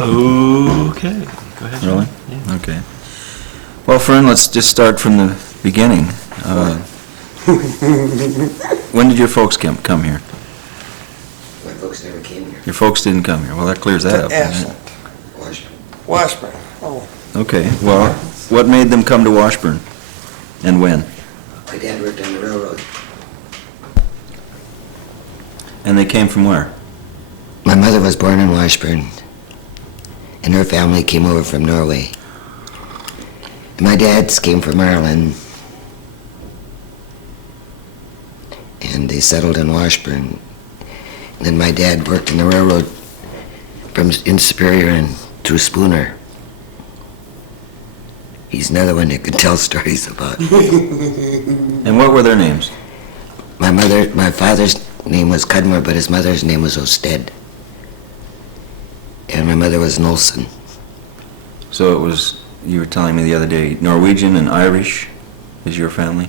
Okay. Go ahead, John. Really? Yeah. Okay. Well, Fern, let's just start from the beginning. When did your folks come here? My folks never came here. Your folks didn't come here. Well, that clears that up. doesn't Ashland, it? Washington. Washburn. Oh, Okay. Well, what made them come to Washburn, and when? My dad worked on the railroad. And they came from where? My mother was born in Washburn, and her family came over from Norway. And my dad's came from Ireland, and they settled in Washburn. And then my dad worked in the railroad in Superior and through Spooner. He's another one that could tell stories about. And what were their names? My father's name was Cudmore, but his mother's name was Osted. And my mother was Nolson. So it was, you were telling me the other day, Norwegian and Irish is your family?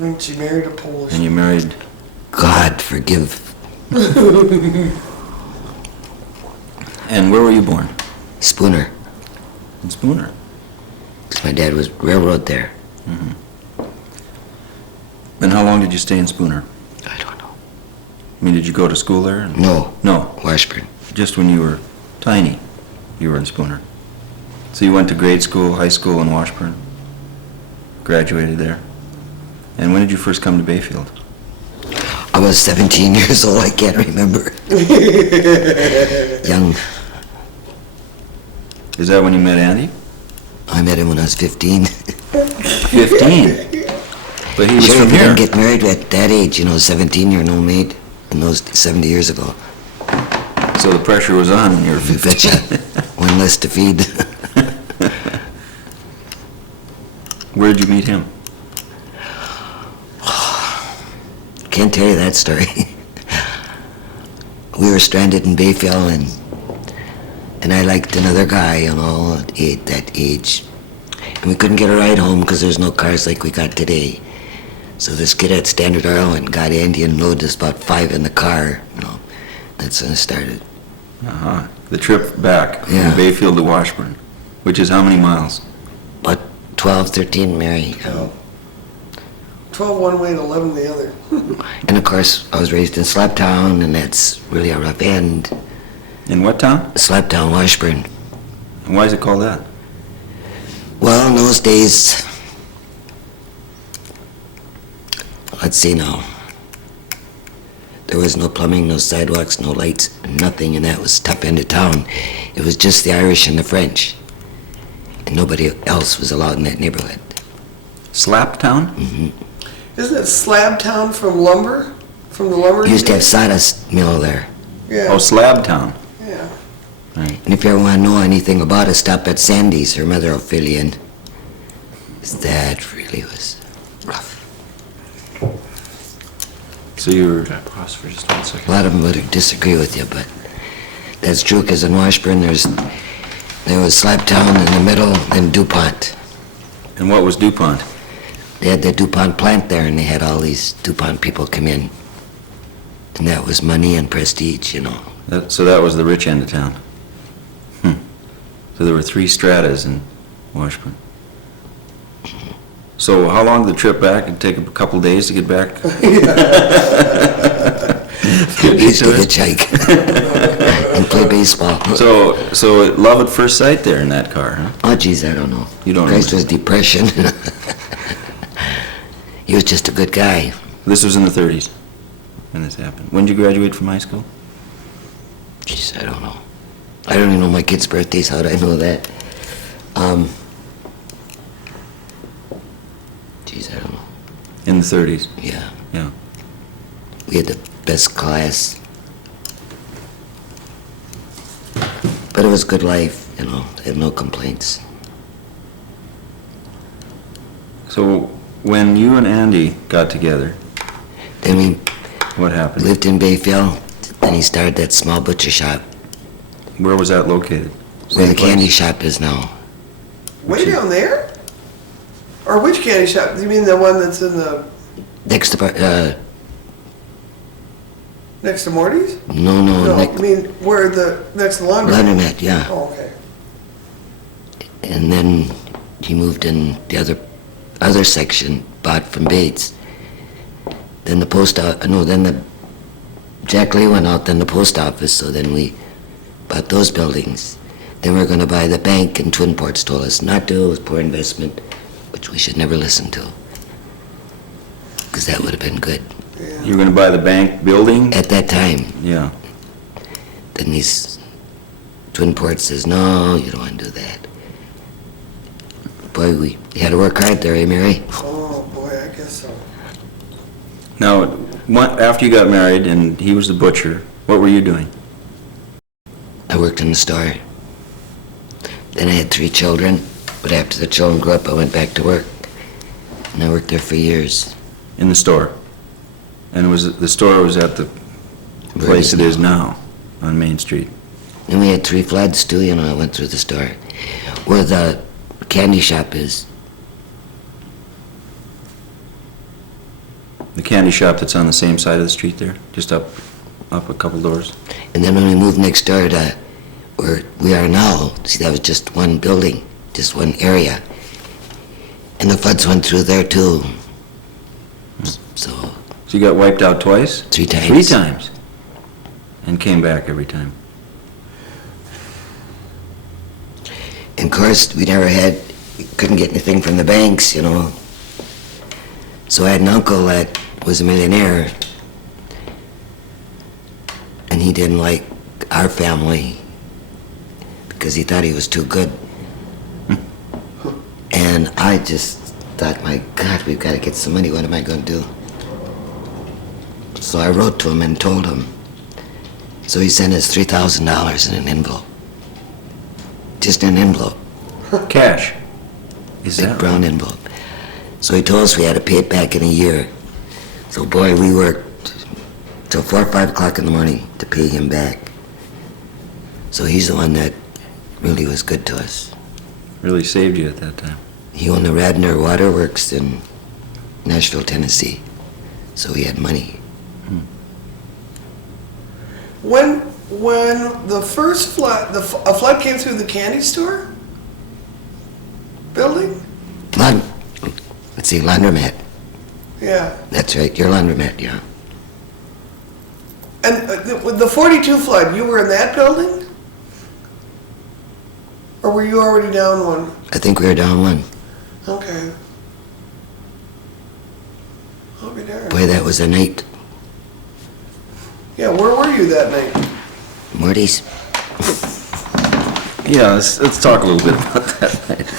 and she married a Polish. And you married, God forgive. and where were you born? Spooner, In Spooner. 'cause my dad was railroad there. And how long did you stay in Spooner? I don't know. I mean, did you go to school there? No, No, Washburn. just when you were tiny, you were in Spooner. So you went to grade school, high school in Washburn? Graduated there? And when did you first come to Bayfield? I was 17 years old, I can't remember. Young. Is that when you met Andy? I met him when I was 15. 15? But he was Sure, from we here. didn't get married at that age, 17 you're no maid in those 70 years ago. So the pressure was on when you were You 15. betcha. One less to feed. Where did you meet him? Can't tell you that story. We were stranded in Bayfield, and I liked another guy, at that age. And we couldn't get a ride home because there's no cars like we got today. So this kid at Standard Oil and got Andy and loaded us about 5 in the car. That's when it started. Uh-huh. The trip back Yeah. from Bayfield to Washburn, which is how many miles? About 12, 13, Mary. 12 one way and 11 the other. And of course, I was raised in Slaptown, and that's really a rough end. In what town? Slaptown, Washburn. And why is it called that? Well, in those days, let's see now. There was no plumbing, no sidewalks, no lights, nothing, and that was tough end of town. It was just the Irish and the French, and nobody else was allowed in that neighborhood. Slaptown? Isn't it Slab Town from lumber? From the lumber? We used to have sawdust mill there. Yeah, Oh, Slabtown. yeah. Right. And if you ever want to know anything about it, stop at Sandy's. Her mother will fill you in. 'Cause that really was rough. So you were, Pause for just 1 A second. lot of them would disagree with you, but that's true, because in Washburn, there was Slaptown in the middle, and DuPont. and what was DuPont? They had the DuPont plant there, and they had all these DuPont people come in. And that was money and prestige. So that was the rich end of town. So there were 3 stratas in Washburn. So how long did the trip back? It'd take a couple days to get back? We used to hitchhike and play baseball. So love at first sight there in that car, huh? Oh, geez, I don't know. You don't know. Christ was depression. He was just a good guy. This was in the 30s when this happened. When did you graduate from high school? Geez, I don't know. I don't even know my kids' birthdays. How'd I know that? Geez, I don't know. In the 30s. Yeah. Yeah. We had the best class. But it was good life, I have no complaints. So when you and Andy got together, Then we what happened? lived in Bayfield, then he started that small butcher shop, Where was that located? where the Same place? candy shop is now. Way down there? Or which candy shop? You mean the one that's in the... Next to, Next to Morty's? No, No, I next, mean, where next to laundry? laundromat, yeah. Oh, okay. And then he moved in the other section, bought from Bates. Then the Jack Lee went out, then the post office, so then we bought those buildings. Then we were gonna buy the bank, and Twin Ports told us not to, it was poor investment, which we should never listen to. Because that would have been good. You were gonna buy the bank building? At that time, Yeah. then these Twin Ports says, no, you don't wanna do that. Boy, we had to work hard there, eh, Mary? Oh, boy, I guess so. Now, after you got married and he was the butcher, what were you doing? I worked in the store. Then I had 3 children, but after the children grew up, I went back to work. And I worked there for years. In the store? And the store was at the place it is now, on Main Street? And we had 3 floods too, I went through the store. Where the candy shop is. The candy shop that's on the same side of the street there, just up a couple doors? And then when we moved next door to where we are now, see, that was just one building, just one area. And the floods went through there too. So, So you got wiped out twice? 3 times. 3 times? And came back every time? And of course, we couldn't get anything from the banks, So I had an uncle that was a millionaire, and he didn't like our family because he thought he was too good. And I just thought, my God, we've got to get some money. What am I going to do? So I wrote to him and told him. So he sent us $3,000 in an envelope. Just an envelope. Cash? Is Big that brown right? envelope. So he told us we had to pay it back in a year. So boy, we worked till 4 or 5 o'clock in the morning to pay him back. So he's the one that really was good to us. Really saved you at that time? He owned the Radnor Waterworks in Nashville, Tennessee. So he had money. When the first flood, a flood came through the candy store building? Let's see, laundromat. Yeah. That's right, your laundromat, yeah. And with the 42 flood, you were in that building? Or were you already down one? I think we were down one. Okay. I'll be there. Boy, that was a night. Yeah, where were you that night? Morty's. Yeah, let's talk a little bit about that night.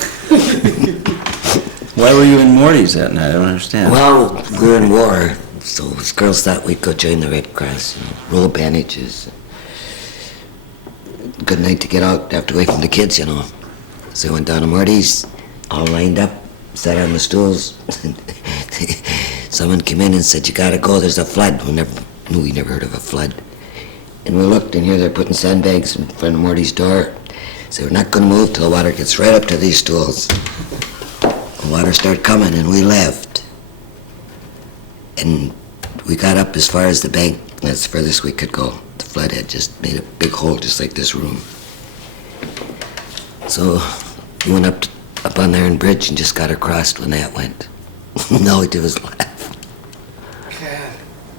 Why were you in Morty's that night? I don't understand. Well, we were in war, so us girls thought we'd go join the Red Cross, roll bandages. Good night to get out after away from the kids, So we went down to Morty's, all lined up, sat on the stools. Someone came in and said, you gotta go, there's a flood. We never heard of a flood. And we looked, and here they're putting sandbags in front of Morty's door. So we're not gonna move till the water gets right up to these stools. The water started coming, and we left. And we got up as far as the bank. That's the furthest we could go. The flood had just made a big hole, just like this room. So we went up on there in bridge and just got across when that went. All we did was laugh. God,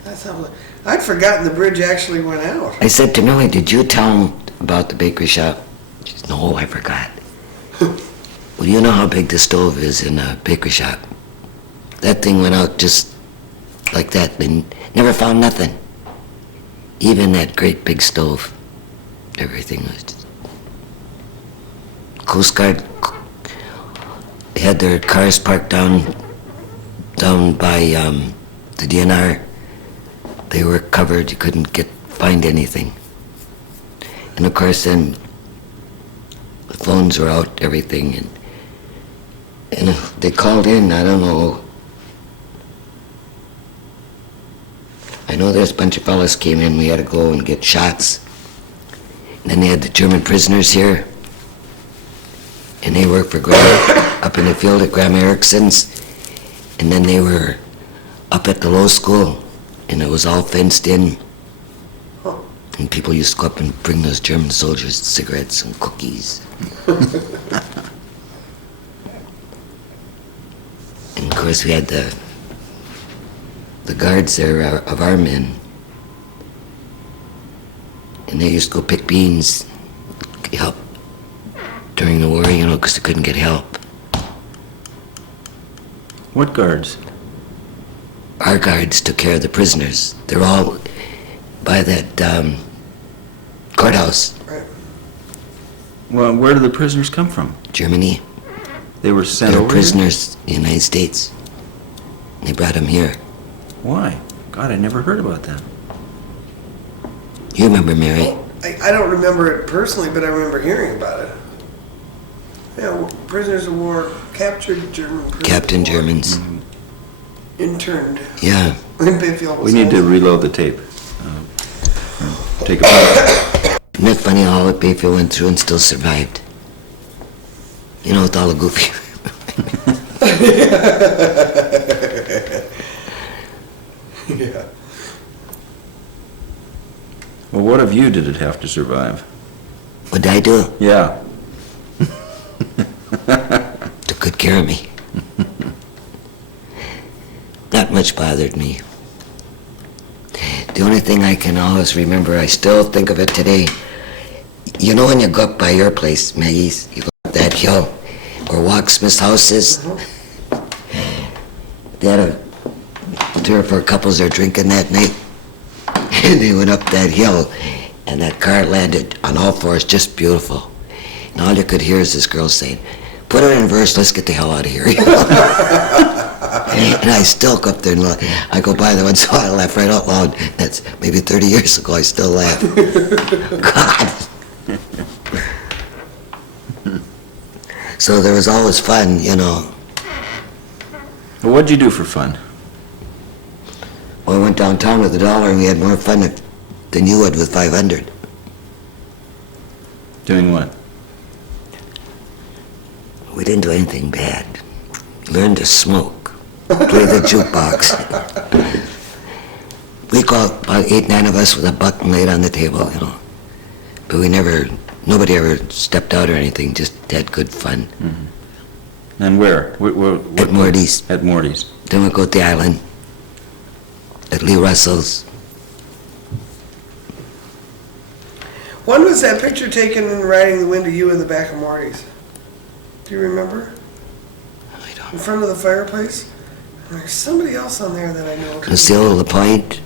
that's how. I'd forgotten the bridge actually went out. I said to Millie, did you tell him about the bakery shop? She said, no, I forgot. Well, you know how big the stove is in a bakery shop. That thing went out just like that. They never found nothing. Even that great big stove. Everything was just... Coast Guard had their cars parked down by the DNR. They were covered. You couldn't find anything. And of course, then the phones were out, everything, and they called in. I don't know. I know there's a bunch of fellas came in. We had to go and get shots. And then they had the German prisoners here, and they worked for Graham up in the field at Graham Erickson's. And then they were up at the low school, and it was all fenced in. And people used to go up and bring those German soldiers cigarettes and cookies. And of course we had the guards there of our men. And they used to go pick beans, help during the war, because they couldn't get help. What guards? Our guards took care of the prisoners. They're all by that courthouse. Right. Well, where do the prisoners come from? Germany. They were sent They were over here? prisoners in the United States. They brought them here. Why? God, I never heard about that. You remember Mary? I don't remember it personally, but I remember hearing about it. Yeah, prisoners of war, captured German prisoners. Captain of war, Germans. Interned Yeah. in Bayfield. We need to reload the tape. Take a break. Isn't that funny how all that Bayfield went through and still survived? With all the goofy... Yeah. Well, what of you did it have to survive? What did I do? Yeah. Took good care of me. Not much bothered me. The only thing I can always remember, I still think of it today. When you go up by your place, Maggie's, you go up that hill where Walksmith's house is. They had 3 or 4 couples there drinking that night. And they went up that hill, and that car landed on all fours, just beautiful. And all you could hear is this girl saying, "Put it in reverse, let's get the hell out of here." And I still go up there and I go by there once in a while, I laugh right out loud. That's maybe 30 years ago, I still laugh. God. So there was always fun, Well, what'd you do for fun? We went downtown with $1 and we had more fun than you would with 500. Doing what? We didn't do anything bad. Learned to smoke. Play the jukebox. We called about 8, 9 of us with a buck and laid on the table, But nobody ever stepped out or anything, just had good fun. Mm-hmm. And where? What At Morty's. At Morty's. Then we'd go to the island. At Lee Russell's. When was that picture taken in riding the wind of you in the back of Marty's? Do you remember? I don't In front of the fireplace? There's somebody else on there that I know. Lucille LaPointe.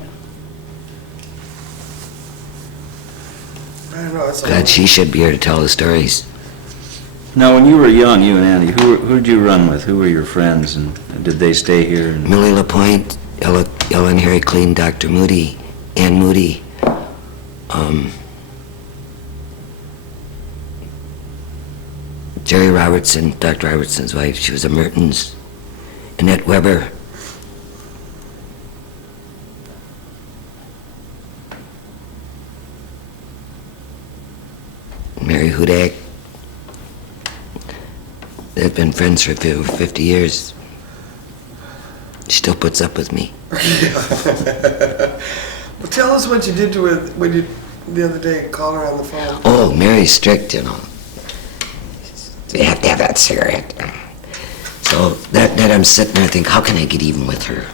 I don't know. It's God, she should be here to tell the stories. Now, when you were young, you and Andy, who did you run with? Who were your friends, and did they stay here? And... Millie LaPointe, Ellen Harry Clean, Dr. Moody, Ann Moody, Jerry Robertson, Dr. Robertson's wife, she was a Mertens, Annette Weber. Mary Hudak. They've been friends for over 50 years. She still puts up with me. Well, tell us what you did to her when you the other day called her on the phone. Oh, Mary's strict, You have to have that cigarette. So that I'm sitting there, I think, how can I get even with her?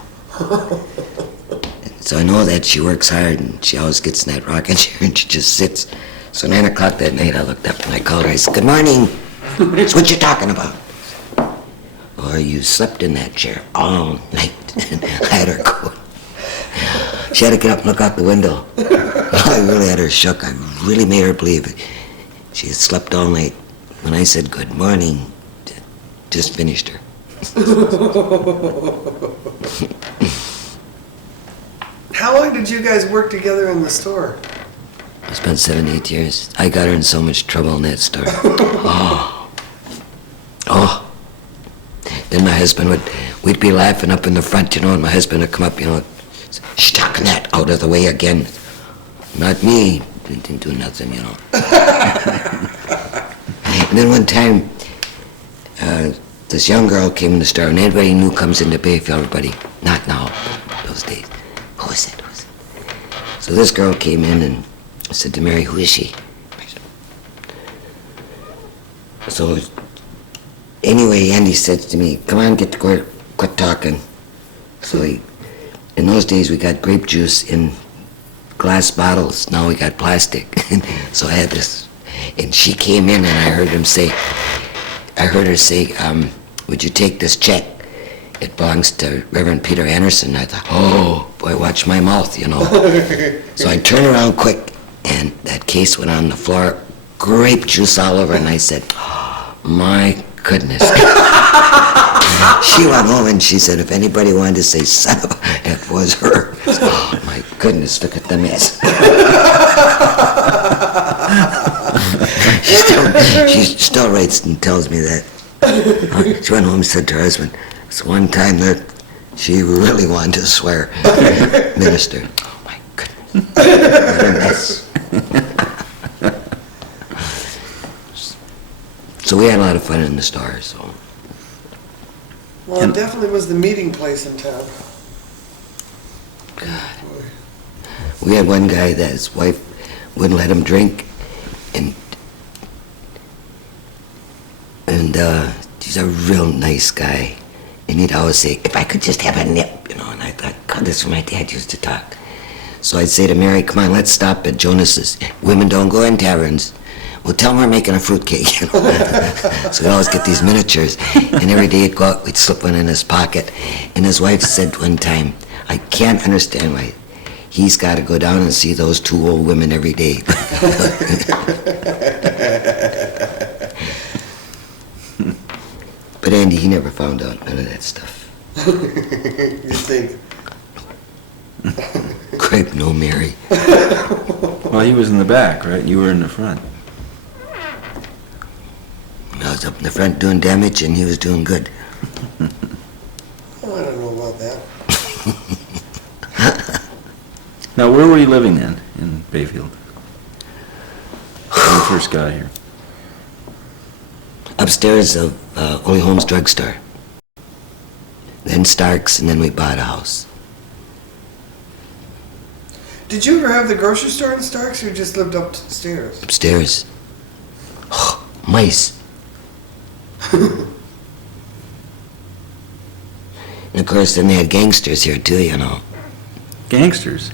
So I know that she works hard and she always gets in that rocking chair and she just sits. So 9 o'clock that night I looked up and I called her. I said, "Good morning. It's what you talking about?" "Oh, you slept in that chair all night." I had her go. She had to get up and look out the window. I really had her shook. I really made her believe it. She had slept all night. When I said good morning, just finished her. How long did you guys work together in the store? I spent 7, 8 years. I got her in so much trouble in that store. Oh. Then my husband we'd be laughing up in the front, and my husband would come up, "She's talking that out of the way again." Not me. Didn't do nothing, And then one time, this young girl came in the store, and everybody knew comes into Bayfield, everybody. Not now, those days. Who is it? So this girl came in, and I said to Mary, who is she? So anyway, Andy said to me, come on, get to work, quit talking. So in those days we got grape juice in glass bottles. Now we got plastic. So I had this, and she came in and I heard her say, would you take this check? It belongs to Reverend Peter Anderson. I thought, oh, boy, watch my mouth, you know. So I turned around quick, and that case went on the floor, grape juice all over, and I said, oh, my goodness. She went home and she said, if anybody wanted to say son of a, it was her. Said, oh, my goodness, look at the mess. She still writes and tells me that. She went home and said to her husband, it's one time that she really wanted to swear. Minister. Oh my goodness. What a mess. So we had a lot of fun in the store, so. Well, it definitely was the meeting place in town. God. We had one guy that his wife wouldn't let him drink, and he's a real nice guy. And he'd always say, if I could just have a nip, you know, and I thought, God, that's what my dad used to talk. So I'd say to Mary, come on, let's stop at Jonas's. Women don't go in taverns. Well, tell them we're making a fruitcake, you know. So we'd always get these miniatures, and every day he'd go out, we'd slip one in his pocket. And his wife said one time, I can't understand why he's got to go down and see those two old women every day. But Andy, he never found out none of that stuff. You think? Crepe, no Mary. Well, he was in the back, right? You were in the front. I was up in the front doing damage, and he was doing good. Oh, I don't know about that. Now, where were you living then, in Bayfield? When you first got here? Upstairs of Ole Holmes Drugstore. Then Stark's, and then we bought a house. Did you ever have the grocery store in Starks, or you just lived upstairs? Upstairs. Mice. And of course, then they had gangsters here too, you know. Gangsters?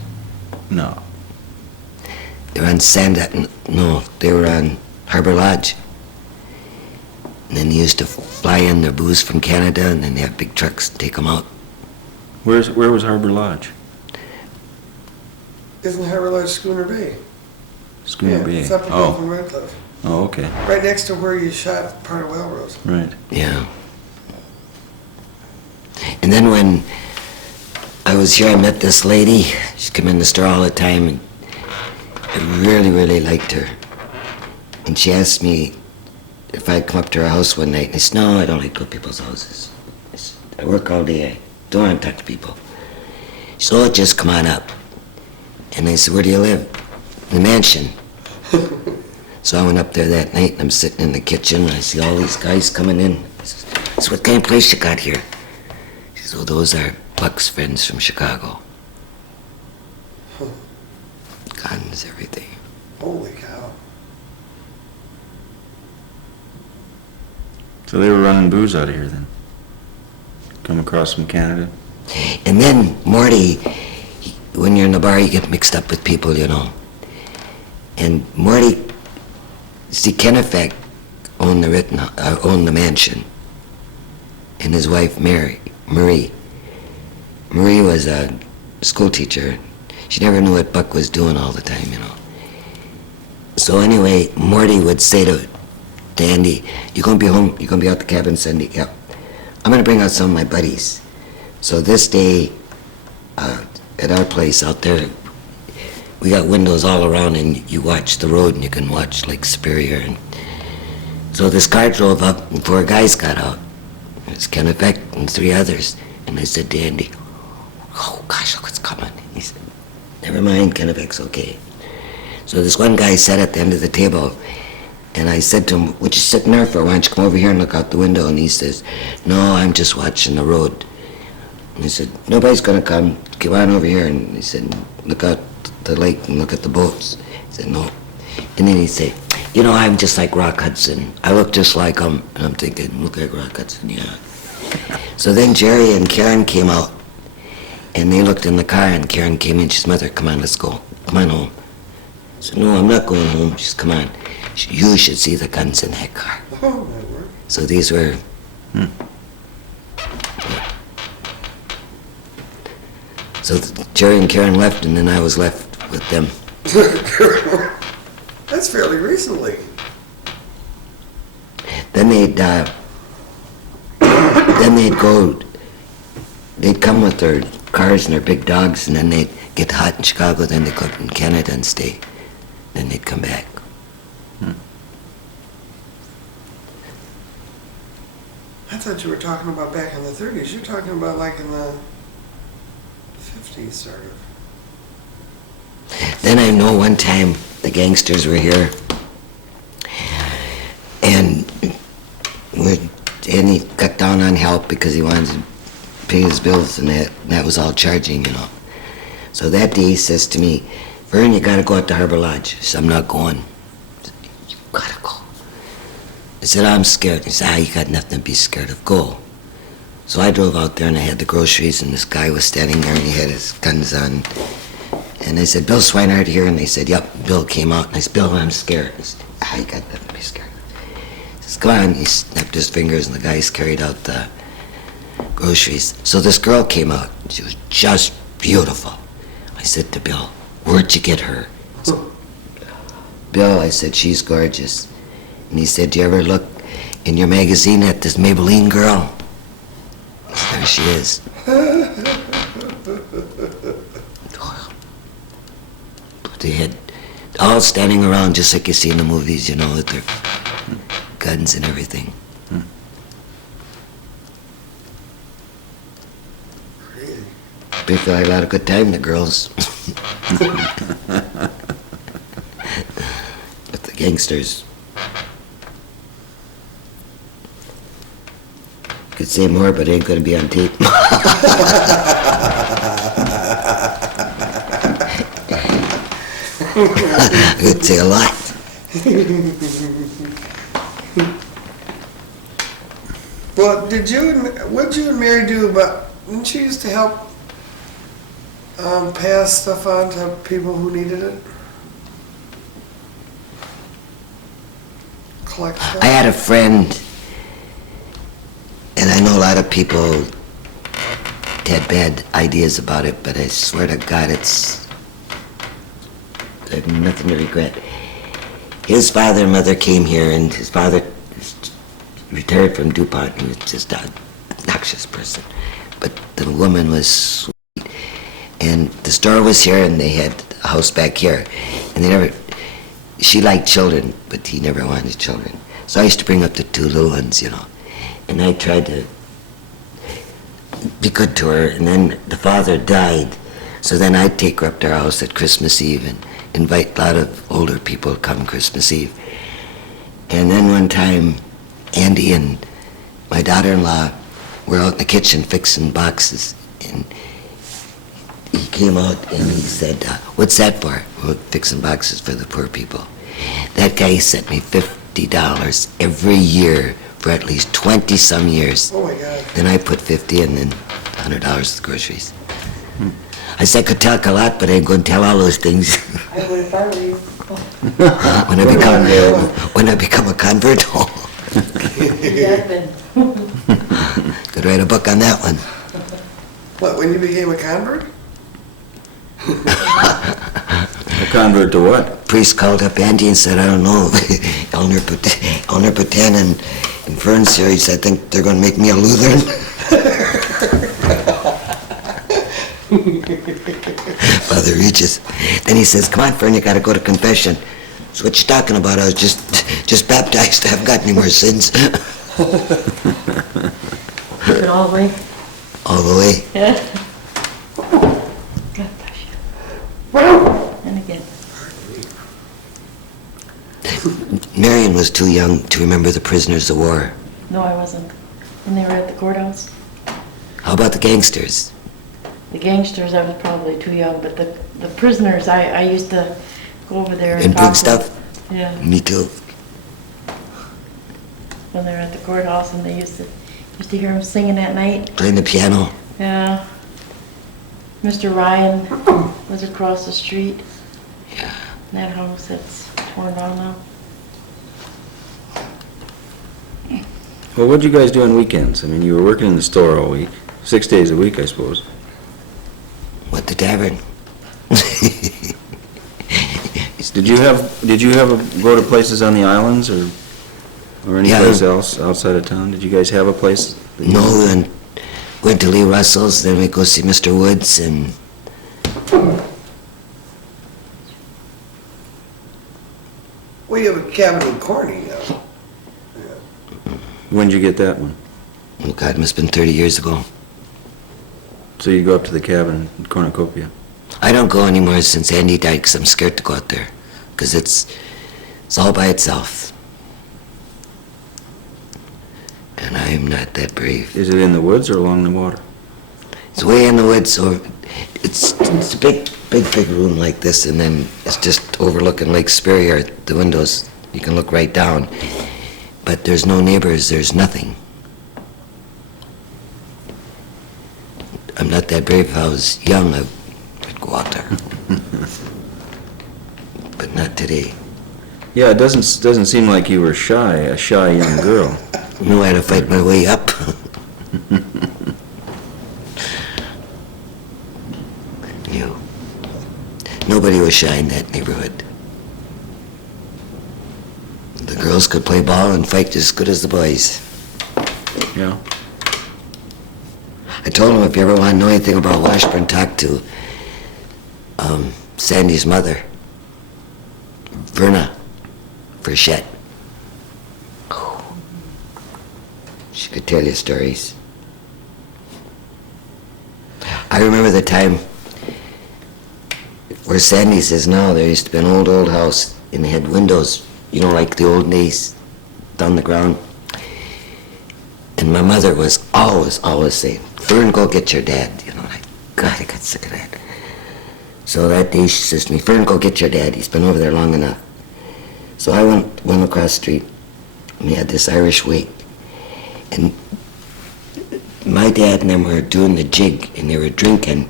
No. They were on no, they were on Harbor Lodge. And then they used to fly in their booze from Canada, and then they have big trucks to take them out. Where was Harbor Lodge? Isn't Harbor Lodge Schooner Bay? Schooner Bay. It's up and down from Redcliffe. Oh, okay. Right next to where you shot part of Wellrose. Right. Yeah. And then when I was here, I met this lady. She'd come in the store all the time, and I really, really liked her. And she asked me if I'd come up to her house one night, and I said, no, I don't like to go to people's houses. I said, I work all day, I don't want to talk to people. She said, oh, just come on up. And I said, where do you live? In the mansion. So I went up there that night, and I'm sitting in the kitchen, and I see all these guys coming in. I said, what kind of place you got here? She said, oh, those are Buck's friends from Chicago. Guns, everything. Holy cow. So they were running booze out of here then? Come across from Canada? And then Morty, when you're in the bar, you get mixed up with people, you know. And Morty, see, Kennebec owned the mansion, and his wife Marie. Marie was a school teacher. She never knew what Buck was doing all the time, you know. So anyway, Morty would say to Andy, you gonna be home? You gonna be out the cabin Sunday? Yep. I'm gonna bring out some of my buddies. So this day, at our place out there, we got windows all around, and you watch the road, and you can watch Lake Superior. And so this car drove up, and 4 guys got out. It's Kennebec and 3 others. And I said to Andy, oh gosh, look what's coming. He said, never mind, Kennebec's okay. So this one guy sat at the end of the table, and I said to him, what you sitting there for? Why don't you come over here and look out the window? And he says, no, I'm just watching the road. And I said, nobody's gonna come. Come on over here. And he said, look out the lake and look at the boats? He said, no. And then he'd say, you know, I'm just like Rock Hudson. I look just like him. And I'm thinking, look like Rock Hudson, yeah. So then Jerry and Karen came out, and they looked in the car, and Karen came in. She said, Mother, come on, let's go. Come on home. I said, no, I'm not going home. She said, come on. You should see the guns in that car. Oh, my word. So these were... So Jerry and Karen left, and then I was left with them. That's fairly recently. Then they'd come with their cars and their big dogs, and then they'd get hot in Chicago, then they'd go up in Canada and stay. Then they'd come back. I thought you were talking about back in the 30s. You're talking about like in the 50s, sort of. Then I know one time the gangsters were here, and he cut down on help because he wanted to pay his bills, and that was all charging, you know. So that day he says to me, Fern, you gotta go out to Harbor Lodge. I said, I'm not going. I said, you gotta go. I said, I'm scared. He said, you got nothing to be scared of, go. So I drove out there and I had the groceries, and this guy was standing there and he had his guns on. And I said, Bill Swinehart here? And they said, yep. Bill came out, and I said, Bill, I'm scared. He said, you got nothing to be scared of. He says, come on. He snapped his fingers, and the guys carried out the groceries. So this girl came out. She was just beautiful. I said to Bill, where'd you get her? Said, Bill, I said, she's gorgeous. And he said, do you ever look in your magazine at this Maybelline girl? I said, there she is. They had all standing around just like you see in the movies, you know, with their guns and everything. Bayfield had a lot of good time, the girls. With the gangsters. Could say more, but it ain't gonna be on tape. I could say a lot. Well, what'd you and Mary do about, didn't you used to help pass stuff on to people who needed it? Collect stuff? I had a friend, and I know a lot of people had bad ideas about it, but I swear to God, I have nothing to regret. His father and mother came here, and his father retired from DuPont. He was just an obnoxious person. But the woman was sweet. And the store was here, and they had a house back here. And she liked children, but he never wanted children. So I used to bring up the two little ones, you know. And I tried to be good to her, and then the father died. So then I'd take her up to our house at Christmas Eve and invite a lot of older people to come Christmas Eve. And then one time, Andy and my daughter-in-law were out in the kitchen fixing boxes, and he came out and he said, what's that for? We're fixing boxes for the poor people. That guy sent me $50 every year for at least 20-some years. Oh my God. Then I put 50 and then $100 of groceries. I said I could talk a lot, but I ain't going to tell all those things. I would if I were you. when I become a convert, could write a book on that one. What, when you became a convert? A convert to what? Priest called up Andy and said, I don't know, Eleanor Patan and Fern series, I think they're going to make me a Lutheran. Father Regis. Then he says, come on, Fern, you got to go to confession. So what you talking about? I was just baptized. I haven't got any more sins. Keep it all the way. All the way. Yeah. God bless you. And again. Marion was too young to remember the prisoners of war. No, I wasn't. When they were at the courthouse. How about the gangsters? The gangsters, I was probably too young, but the prisoners, I used to go over there and And talk big stuff? to them. Yeah, Me too. when they were at the courthouse and they used to hear them singing at night. Playing the piano. Yeah. Mr. Ryan was across the street. Yeah. In that house that's torn down now. Well, what'd you guys do on weekends? I mean, you were working in the store all week, 6 days a week, I suppose. What, the tavern? Did you have go to places on the islands or any Yeah. place else outside of town? Did you guys have a place? that you- No, and went to Lee Russell's, then we go see Mr. Woods, and We have a cabin in Corning now. When'd you get that one? oh God, it must have been 30 years ago. So you go up to the cabin in Cornucopia. I don't go anymore since Andy died because I'm scared to go out there, because it's all by itself. And I'm not that brave. Is it in the woods or along the water? It's way in the woods, so it's a big room like this, and then it's just overlooking Lake Superior. The windows, you can look right down. But there's no neighbors, there's nothing. I'm not that brave. If I was young, I'd go out there. But not today. Yeah, it doesn't seem like you were a shy young girl. I knew I had to fight my way up. You. Nobody was shy in that neighborhood. The girls could play ball and fight just as good as the boys. Yeah. I told them if you ever want to know anything about Washburn, talk to Sandy's mother, Verna Frechette. She could tell you stories. I remember the time where Sandy's is now. There used to be an old house, and they had windows, like the old days, down the ground. And my mother was always saying, Fern, go get your dad. God, I got sick of that. So that day she says to me, Fern, go get your dad. He's been over there long enough. So I went across the street, and he had this Irish wake. And my dad and them were doing the jig, and they were drinking,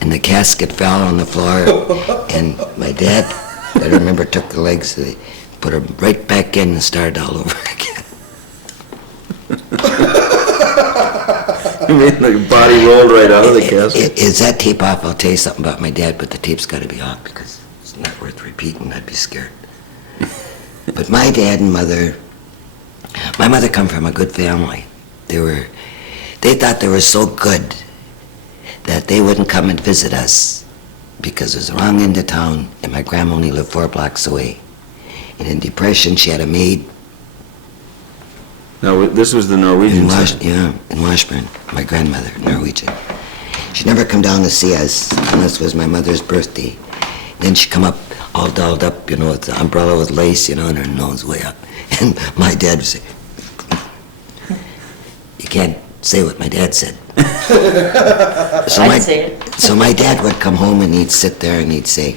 and the casket fell on the floor, and my dad, I remember, took the legs, they put them right back in and started all over again. You mean the body rolled right out of the casket? Is that tape off? I'll tell you something about my dad, but the tape's got to be off because it's not worth repeating. I'd be scared. But my dad and my mother come from a good family. They thought they were so good that they wouldn't come and visit us because it was the wrong end of town, and my grandma only lived 4 blocks away. And in depression, she had a maid No, this was the Norwegian side. in Washburn, my grandmother, Norwegian. She'd never come down to see us unless it was my mother's birthday. Then she'd come up all dolled up, with the umbrella with lace, and her nose way up. And my dad would say, you can't say what my dad said. So I'd say it. So my dad would come home and he'd sit there and he'd say,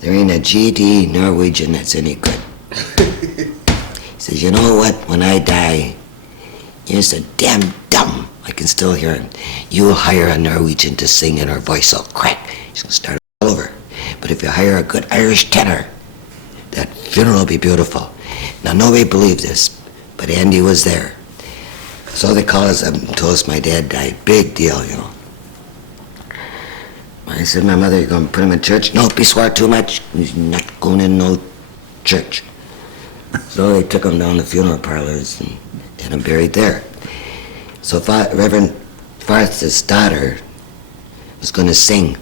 there ain't a GD Norwegian that's any good. He says, you know what, when I die, you're so damn dumb. I can still hear him. You'll hire a Norwegian to sing and her voice will crack. She's gonna start all over. But if you hire a good Irish tenor, that funeral will be beautiful. Now nobody believed this, but Andy was there. So they called us up and told us my dad died. Big deal, I said, my mother, you gonna put him in church? Nope, he swore too much. He's not going in no church. So they took him down to funeral parlors and had him buried there. So Reverend Farth's daughter was gonna sing,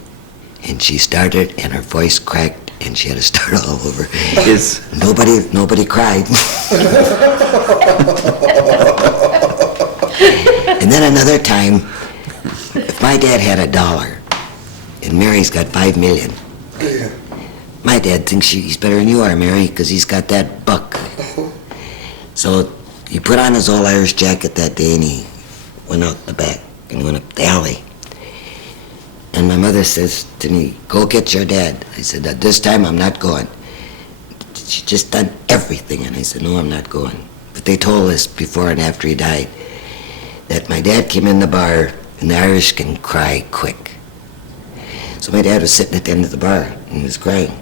and she started, and her voice cracked, and she had to start all over. Nobody cried. And then another time, if my dad had $1, and Mary's got 5 million, my dad thinks he's better than you are, Mary, because he's got that buck. So he put on his old Irish jacket that day, and he went out the back, and he went up the alley. mother says to me, go get your dad. I said, this time I'm not going. She just done everything. And I said, no, I'm not going. But they told us before and after he died that my dad came in the bar and the Irish can cry quick. So my dad was sitting at the end of the bar and he was crying.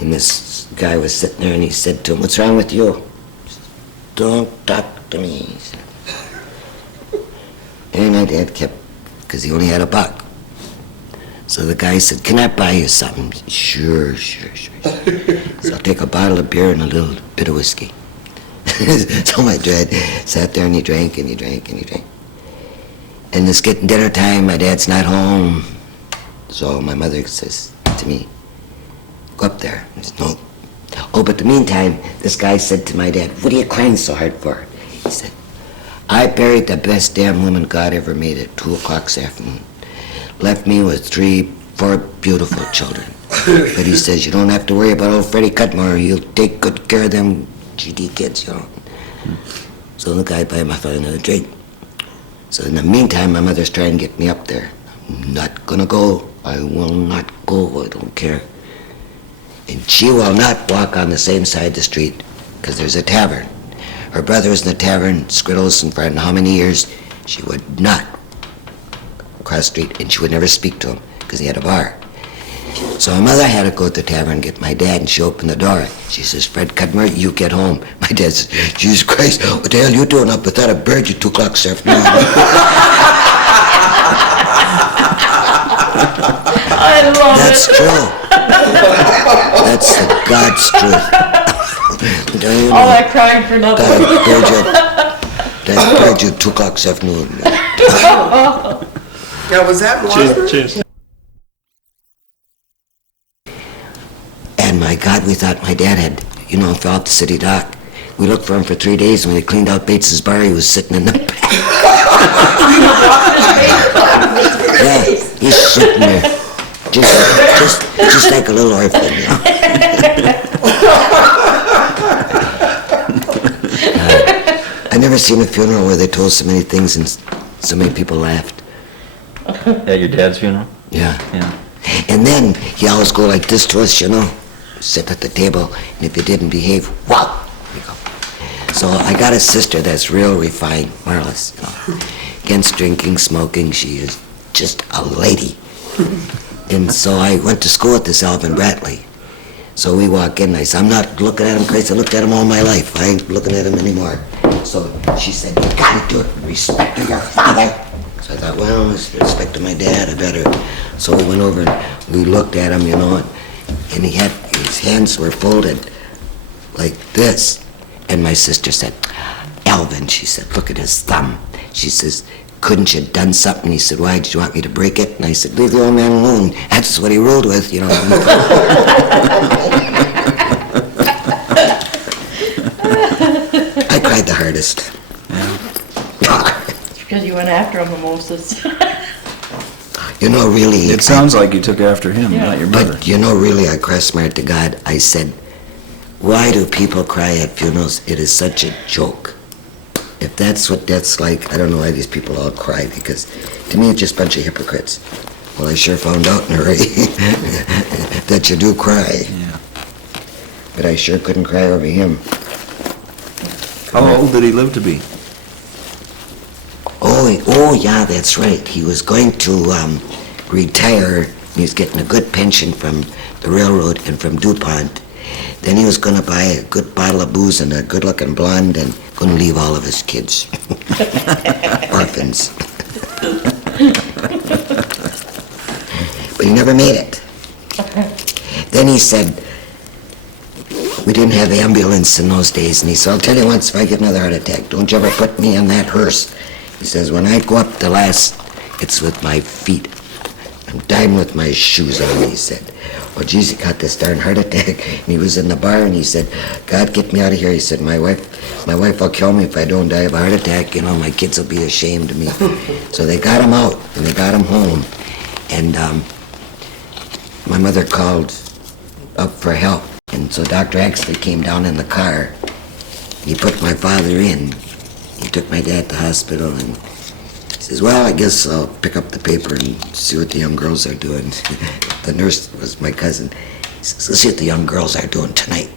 And this guy was sitting there and he said to him, what's wrong with you? Don't talk to me, he said. And my dad kept, because he only had $1. So the guy said, can I buy you something? Sure. So I'll take a bottle of beer and a little bit of whiskey. So my dad sat there and he drank and he drank and he drank. And it's getting dinner time, my dad's not home. So my mother says to me, go up there. I said, no. Oh, but in the meantime, this guy said to my dad, what are you crying so hard for? He said, I buried the best damn woman God ever made at 2 o'clock this afternoon. Left me with 4 beautiful children. But he says, you don't have to worry about old Freddie Cudmore. He'll take good care of them GD kids, you know. So the guy buy my father another drink. So in the meantime, my mother's trying to get me up there. I'm not gonna go. I will not go. I don't care. And she will not walk on the same side of the street because there's a tavern. Her brother was in the tavern, Scriddles, and for how many years, she would not cross the street, and she would never speak to him because he had a bar. So my mother had to go to the tavern and get my dad, and she opened the door. She says, Fred Cudmore, you get home. My dad says, Jesus Christ, what the hell are you doing up without a bird at 2 o'clock this afternoon? I love That's it. true. That's the God's truth. Do you All know? that crying for nothing. That bird you 2 o'clock this afternoon. Now, was that in Washburn? Cheers. And my God, we thought my dad had, fell off the city dock. We looked for him for 3 days, and when he cleaned out Bates's bar, he was sitting in the back. Yeah, he's sitting there, just like a little orphan, I never seen a funeral where they told so many things and so many people laughed. At your dad's funeral? Yeah. Yeah. And then he always go like this to us, sit at the table, and if you didn't behave, wow, you go. So I got a sister that's real refined, Marlis, against drinking, smoking. She is just a lady. And so I went to school with this Alvin Bradley. So we walk in, and I said, I'm not looking at him, Christ, I looked at him all my life. I ain't looking at him anymore. So she said, you gotta do it in respect to your father. So I thought, well, with respect to my dad, I better. So we went over and we looked at him, and he had, his hands were folded like this. And my sister said, Alvin, she said, look at his thumb. She says, couldn't you have done something? He said, why, did you want me to break it? And I said, leave the old man alone. That's what he ruled with, I cried the hardest. Because you went after him the mostest. Really... It sounds like you took after him, Yeah. not your brother. But, really, I cried smart to God. I said, why do people cry at funerals? It is such a joke. If that's what that's like, I don't know why these people all cry, because to me it's just a bunch of hypocrites. Well, I sure found out in a hurry that you do cry. Yeah. But I sure couldn't cry over him. How old did he live to be? Oh, yeah, that's right. He was going to retire. He was getting a good pension from the railroad and from DuPont. Then he was going to buy a good bottle of booze and a good-looking blonde and going to leave all of his kids. Orphans. But he never made it. Then he said, we didn't have ambulance in those days, and he said, I'll tell you once, if I get another heart attack, don't you ever put me in that hearse. He says, when I go up the last, it's with my feet. I'm dying with my shoes on, he said. Well, geez, he got this darn heart attack, and he was in the bar, and he said, God, get me out of here. He said, my wife will kill me if I don't die of a heart attack. My kids will be ashamed of me. So they got him out, and they got him home. And my mother called up for help. And so Dr. Axley came down in the car. He put my father in. He took my dad to the hospital, and says, well, I guess I'll pick up the paper and see what the young girls are doing. The nurse was my cousin. He says, let's see what the young girls are doing tonight.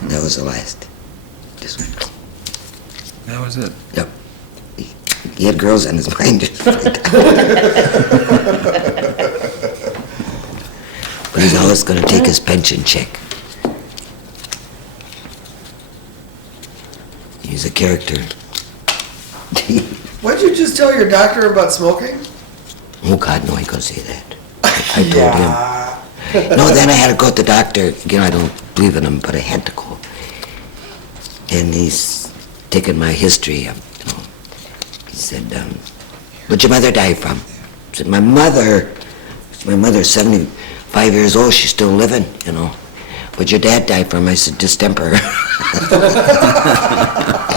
And that was the last. Just went, That was it. yep. He had girls on his mind. But he's always going to take his pension check. He's a character. Why'd you just tell your doctor about smoking? Oh, God, no, I couldn't say that. I told him. No, then I had to go to the doctor. Again, I don't believe in him, but I had to go. And he's taken my history. He said, what'd your mother die from? I said, my mother's 75 years old. She's still living, What'd your dad die from? I said, distemper.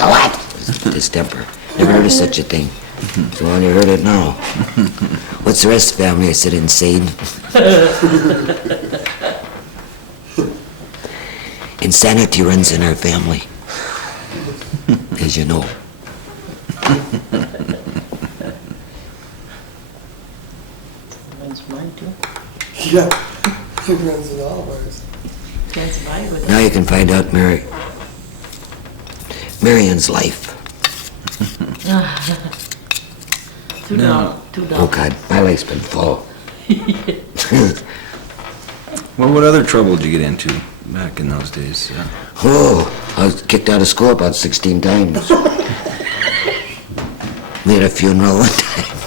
What? Distemper. Never heard of such a thing. So I only heard it now. What's the rest of the family? I said, insane. Insanity runs in our family, as you know. Runs mine too. Yeah. He runs in all of ours. Can't survive with Now it. you can find out Marion's life. Too No. dull. Oh, God, my life's been full. Well, what other trouble did you get into back in those days? Oh, I was kicked out of school about 16 times. We had a funeral one time.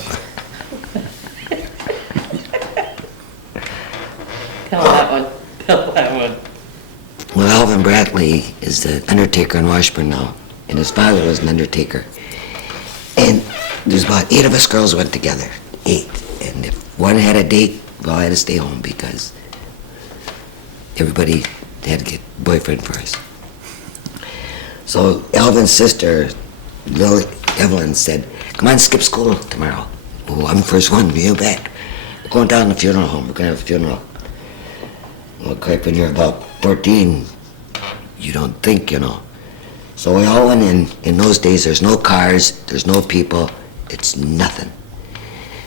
Tell that one. Tell that one. Well, Alvin Bradley is the undertaker in Washburn now, and his father was an undertaker. And there's about 8 of us girls went together, 8. And if one had a date, well, I had to stay home because everybody had to get a boyfriend first. So Alvin's sister, Lily Evelyn, said, come on, skip school tomorrow. Oh, I'm the first one, you bet. We're going down to the funeral home, we're going to have a funeral. Well, correct, when you're about 14, you don't think, So we all went in. In those days, there's no cars, there's no people, it's nothing.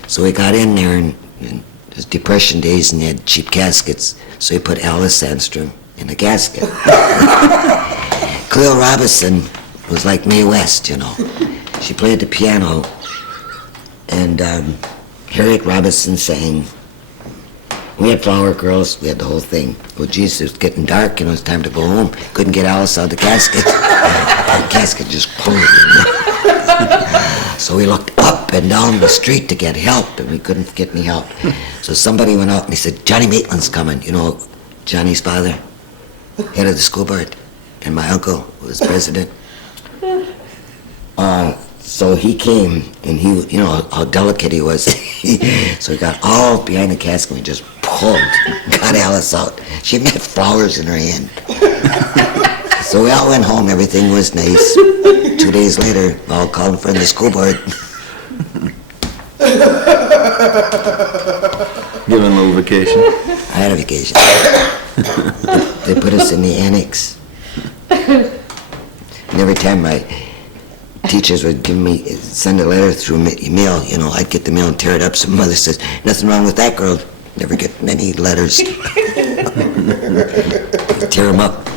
So we got in there, and it was Depression days, and they had cheap caskets, so we put Alice Sandstrom in the casket. Cleo Robinson was like Mae West, She played the piano, and Harriet Robinson sang. We had flower girls, we had the whole thing. Well, Jesus, it was getting dark, it was time to go home. Couldn't get Alice out of the casket. The casket just closed. So we looked up and down the street to get help, and we couldn't get any help. So somebody went out and he said, Johnny Maitland's coming. Johnny's father, head of the school board, and my uncle was president. So he came, and he, how delicate he was. So he got all behind the casket, and we just pulled, got Alice out. She even had flowers in her hand. So we all went home, everything was nice. 2 days later, we all called in front of the school board. Given a little vacation? I had a vacation. They put us in the annex. And every time my teachers would send a letter through mail, I'd get the mail and tear it up. So mother says, nothing wrong with that girl. Never get many letters. Tear them up.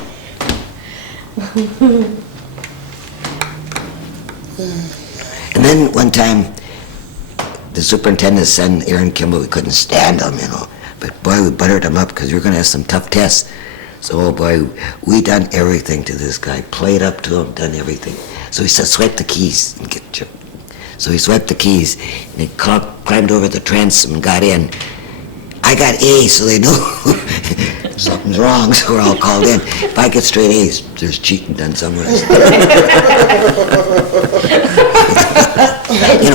And then one time, the superintendent's son, Aaron Kimball, we couldn't stand him, But boy, we buttered him up because we were going to have some tough tests. So, oh boy, we done everything to this guy. Played up to him, done everything. So he said, swipe the keys and get your... So he swiped the keys, and he climbed over the transom and got in. I got A, so they knew something's wrong, so we're all called in. If I get straight A's, there's cheating done somewhere.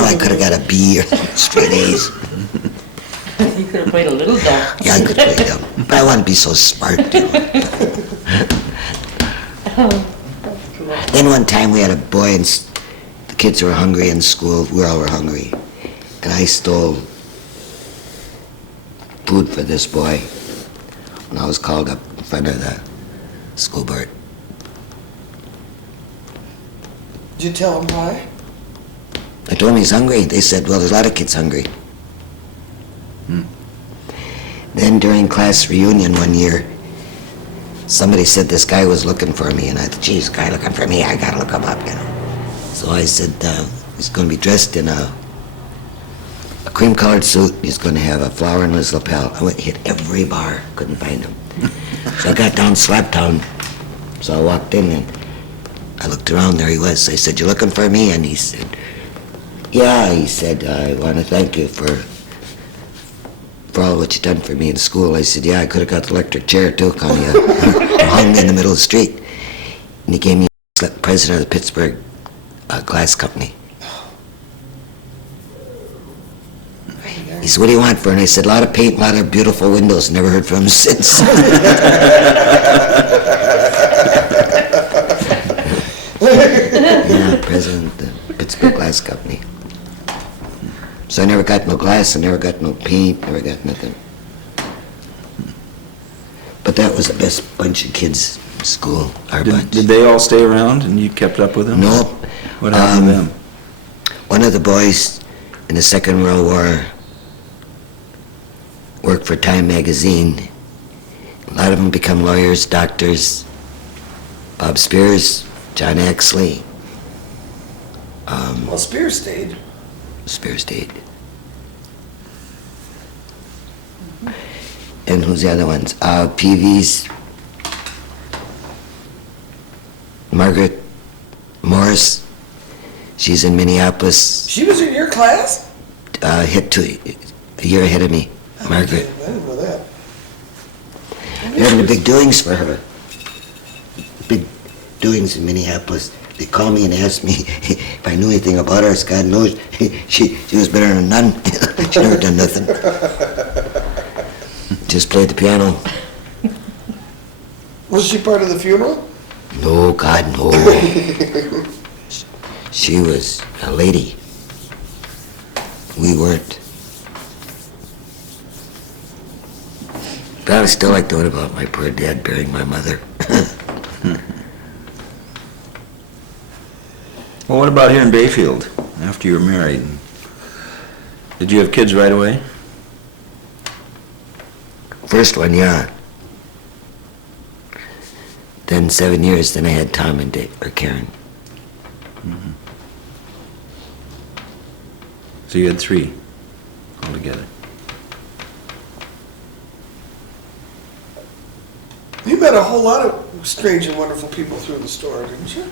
I could have got a B or straight A's. You could have played a little dumb. Yeah, I could play dumb, but I want to be so smart. Then one time we had a boy, and the kids were hungry in school. We all were hungry, and I stole food for this boy, and I was called up in front of the school board. Did you tell him why? I told him he's hungry. They said, well, there's a lot of kids hungry. Then during class reunion one year, somebody said this guy was looking for me, and I thought, geez, guy looking for me, I gotta look him up, you know. So I said, he's gonna be dressed in a cream-colored suit. He's gonna have a flower in his lapel. I went, hit every bar, couldn't find him. So I got down Slaptown. So I walked in and I looked around, there he was. I said, you looking for me? And he said, yeah. He said, I want to thank you for all what you done for me in school. I said, yeah, I could have got the electric chair too, Connie. Hung me in the middle of the street. And he gave me president of the Pittsburgh Glass Company. He said, what do you want, Fern? I said, a lot of paint, a lot of beautiful windows. Never heard from him since. Yeah, president of the Pittsburgh Glass Company. So I never got no glass, I never got no paint, never got nothing. But that was the best bunch of kids in school, our bunch. Did they all stay around and you kept up with them? No. What happened to them? One of the boys in the Second World War worked for Time magazine. A lot of them become lawyers, doctors. Bob Spears, John Axley. Well, Spears stayed. Spears stayed. And who's the other ones? Peavy's, Margaret Morris. She's in Minneapolis. She was in your class? Hit a year ahead of me. Margaret. I didn't know that. They're having big doings for her. Big doings in Minneapolis. They called me and asked me if I knew anything about her. God knows, she was better than a nun. She never done nothing. Just played the piano. Was she part of the funeral? No, God, no. She was a lady. We weren't. But I still like doing about my poor dad burying my mother. Well, what about here in Bayfield, after you were married? Did you have kids right away? First one, yeah. Then 7 years, then I had Tom and Dick, or Karen. Mm-hmm. So you had 3 altogether. You met a whole lot of strange and wonderful people through the store, didn't you?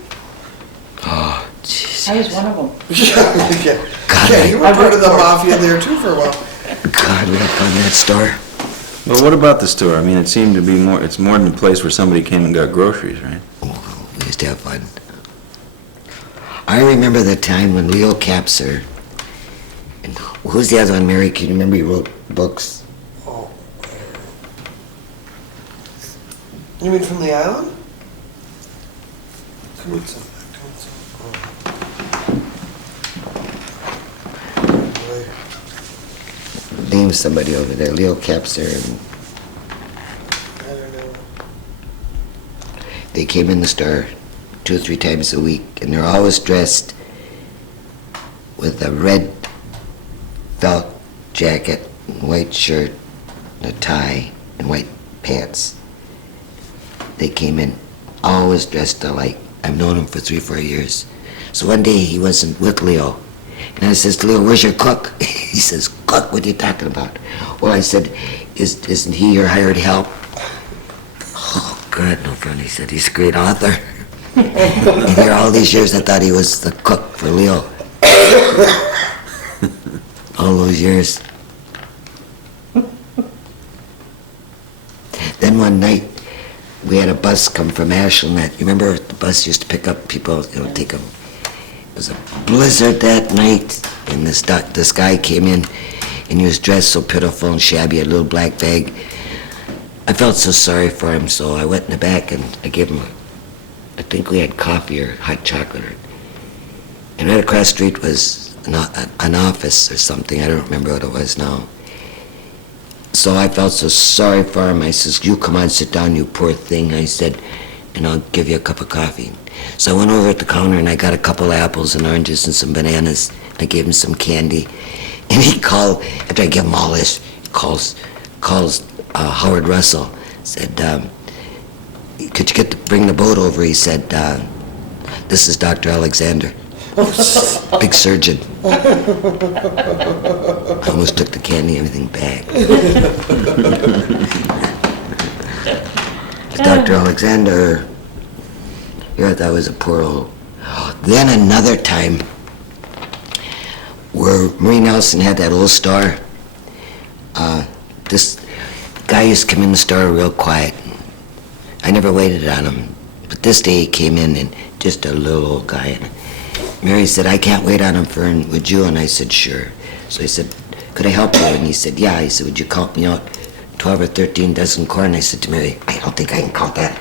Oh, jeez. I was one of them. Yeah. God, Yeah, you were part of the mafia there too for a while. God, we got fun in that store. Well, what about the store? I mean, it seemed to be more, it's more than a place where somebody came and got groceries, right? Oh, we used to have fun. I remember the time when Leo Capser, and who's the other one, Mary? Can you remember he wrote books? Oh. You mean from the island? Come on, son. Come on, son. Name somebody over there, Leo Capser, and I don't know. they came in the store 2 or 3 times a week, and they're always dressed with a red felt jacket, and white shirt, and a tie, and white pants. They came in always dressed alike. I've known him for 3 or 4 years. So one day he wasn't with Leo, and I says to Leo, where's your cook? He says, cook, what are you talking about? Well, I said, isn't he your hired help? Oh, God, no, friend. He said, he's a great author. And here all these years I thought he was the cook for Leo. All those years. Then one night, we had a bus come from Ashland. You remember the bus used to pick up people, take them. It was a blizzard that night, and this guy came in, and he was dressed so pitiful and shabby, a little black bag. I felt so sorry for him, so I went in the back and I gave him I think we had coffee or hot chocolate. And right across the street was an office or something. I don't remember what it was now. So I felt so sorry for him. I says, you come on, sit down, you poor thing. I said, and I'll give you a cup of coffee. So I went over at the counter and I got a couple apples and oranges and some bananas. I gave him some candy. And he called, after I gave him all this, calls Howard Russell, said, could you bring the boat over? He said, this is Dr. Alexander, big surgeon. I almost took the candy and everything back. Dr. Alexander, here I thought was a poor old. Then another time, where Marie Nelson had that old store, this guy used to come in the store real quiet. I never waited on him, but this day he came in and just a little old guy. And Mary said, I can't wait on him, Fern, would you? And I said, sure. So I said, could I help you? And he said, yeah. He said, would you count me out 12 or 13 dozen corn? I said to Mary, I don't think I can count that.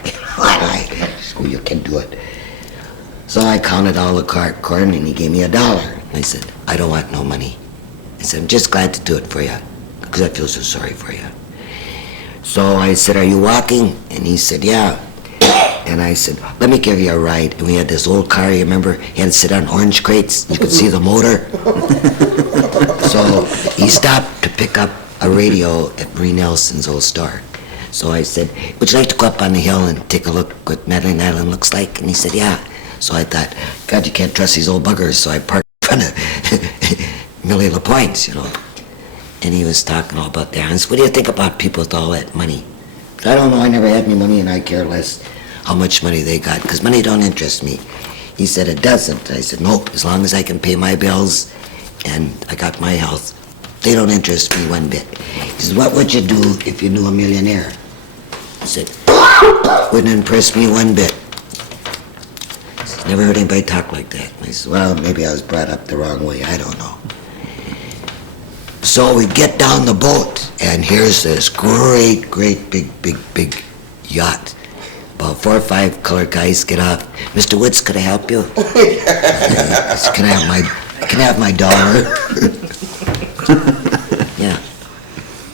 So you can do it. So I counted all the corn and he gave me $1. And I said, I don't want no money. I said, I'm just glad to do it for you because I feel so sorry for you. So I said, are you walking? And he said, yeah. And I said, let me give you a ride. And we had this old car, you remember? He had to sit on orange crates. You could see the motor. So he stopped to pick up a radio at Marie Nelson's old store. So I said, would you like to go up on the hill and take a look what Madeline Island looks like? And he said, yeah. So I thought, God, you can't trust these old buggers. So I parked in front of Millie LaPointe's, you know. And he was talking all about that. And I said, what do you think about people with all that money? I don't know, I never had any money and I care less how much money they got, because money don't interest me. He said, it doesn't. I said, nope, as long as I can pay my bills and I got my health, they don't interest me one bit. He said, what would you do if you knew a millionaire? I said, wouldn't impress me one bit. He said, never heard anybody talk like that. And I said, well, maybe I was brought up the wrong way, I don't know. So we get down the boat, and here's this great, big yacht. About 4 or 5 colored guys get off. Mr. Woods, could I help you? Can I have my $1? Yeah,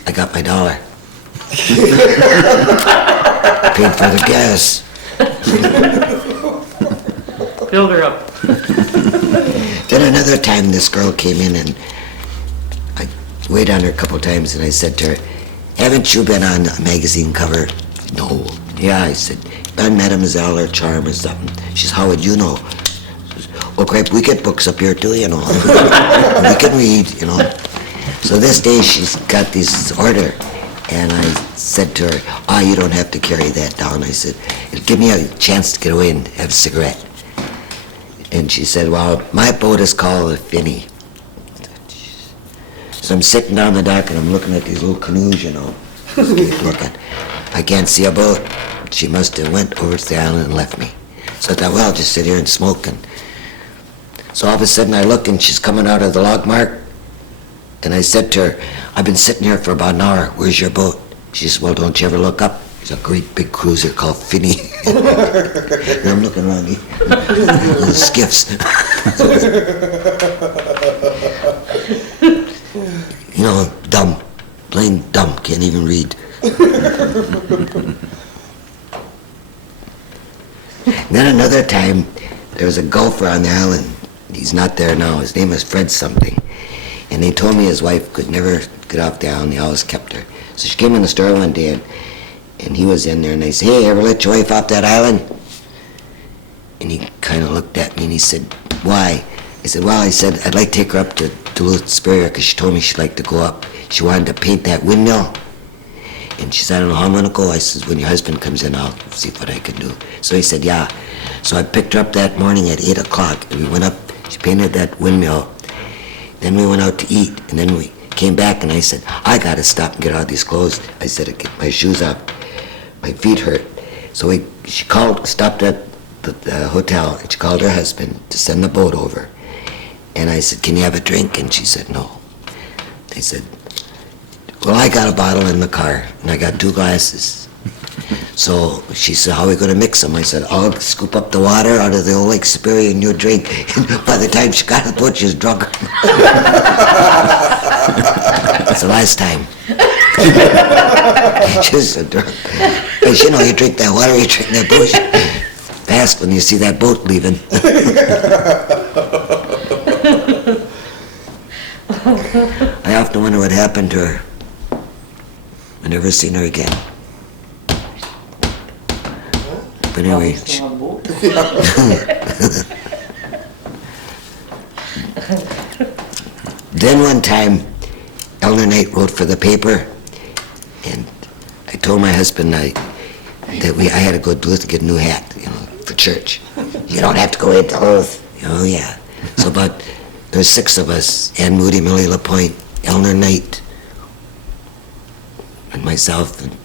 I got my $1. Paid for the gas. Build her up. Then another time this girl came in and I waited on her a couple times and I said to her, haven't you been on a magazine cover? No. Yeah, I said, on Mademoiselle or Charm or something. She says, how would you know? Says, well, crap, we get books up here too, you know. We can read, you know. So this day she's got this order and I said to her, you don't have to carry that down. I said, it'll give me a chance to get away and have a cigarette. And she said, well, my boat is called the Finney. So I'm sitting down the dock and I'm looking at these little canoes, you know. Looking. I can't see a boat. She must have went over to the island and left me. So I thought, well, I'll just sit here and smoke. And so all of a sudden I look and she's coming out of the log mark. And I said to her, I've been sitting here for about an hour. Where's your boat? She said, well, don't you ever look up? There's a great big cruiser called Finney. And I'm looking around me. Little skiffs. You know, dumb. Plain dumb. Can't even read. Then another time, there was a golfer on the island. He's not there now. His name is Fred something. And they told me his wife could never get off the island. He always kept her. So she came in the store one day, and he was in there, and they said, hey, ever let your wife off that island? And he kind of looked at me, and he said, why? I said, well, I'd like to take her up to Duluth Superior, because she told me she'd like to go up. She wanted to paint that windmill. And she said, I don't know how I'm going to go. I said, when your husband comes in, I'll see what I can do. So he said, yeah. So I picked her up that morning at 8 o'clock, and we went up. She painted that windmill. Then we went out to eat, and then we came back, and I said, I got to stop and get all these clothes. I said, I get my shoes off. My feet hurt. So she stopped at the hotel, and she called her husband to send the boat over. And I said, can you have a drink? And she said, no. I said, well, I got a bottle in the car, and I got 2 glasses. So she said, how are we going to mix them? I said, I'll scoop up the water out of the old Lake Superior and you drink. And by the time she got the boat, she was drunk. That's the last time. She was so drunk. Because, you know, you drink that water, you drink that bush. Fast when you see that boat leaving. I often wonder what happened to her. I never seen her again. But anyway, Still on board. then one time, Elder Knight wrote for the paper, and I told my husband I had to go to Duluth to get a new hat, for church. You don't have to go into Duluth. Oh yeah. So there's 6 of us: Ann Moody, Millie LaPointe, Elder Knight, and myself, and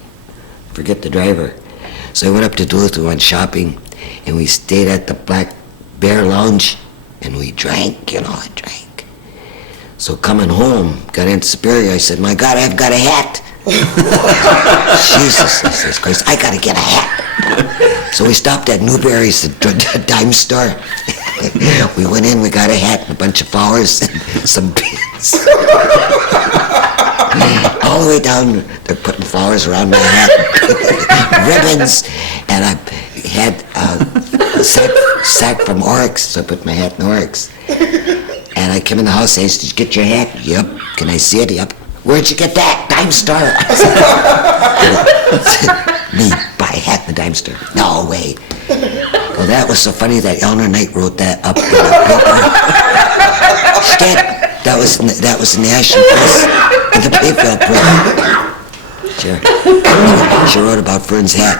forget the driver. So I went up to Duluth, we went shopping, and we stayed at the Black Bear Lounge, and we drank, drank. So coming home, got into Superior, I said, my God, I've got a hat. Jesus, I says, Christ, I gotta get a hat. So we stopped at Newberry's, the dime store. We went in, we got a hat and a bunch of flowers and some pins. All the way down, they're putting flowers around my hat, ribbons, and I had a sack from Oryx, so I put my hat in Oryx. And I came in the house, I said, did you get your hat? Yep. Can I see it? Yep. Where'd you get that? Dime store. Me, buy a hat in the dime store. No way. Well, that was so funny that Elder Knight wrote that up in the paper. Instead, that was in the National Press, in the Bayfield Press. She wrote about Fern's hat.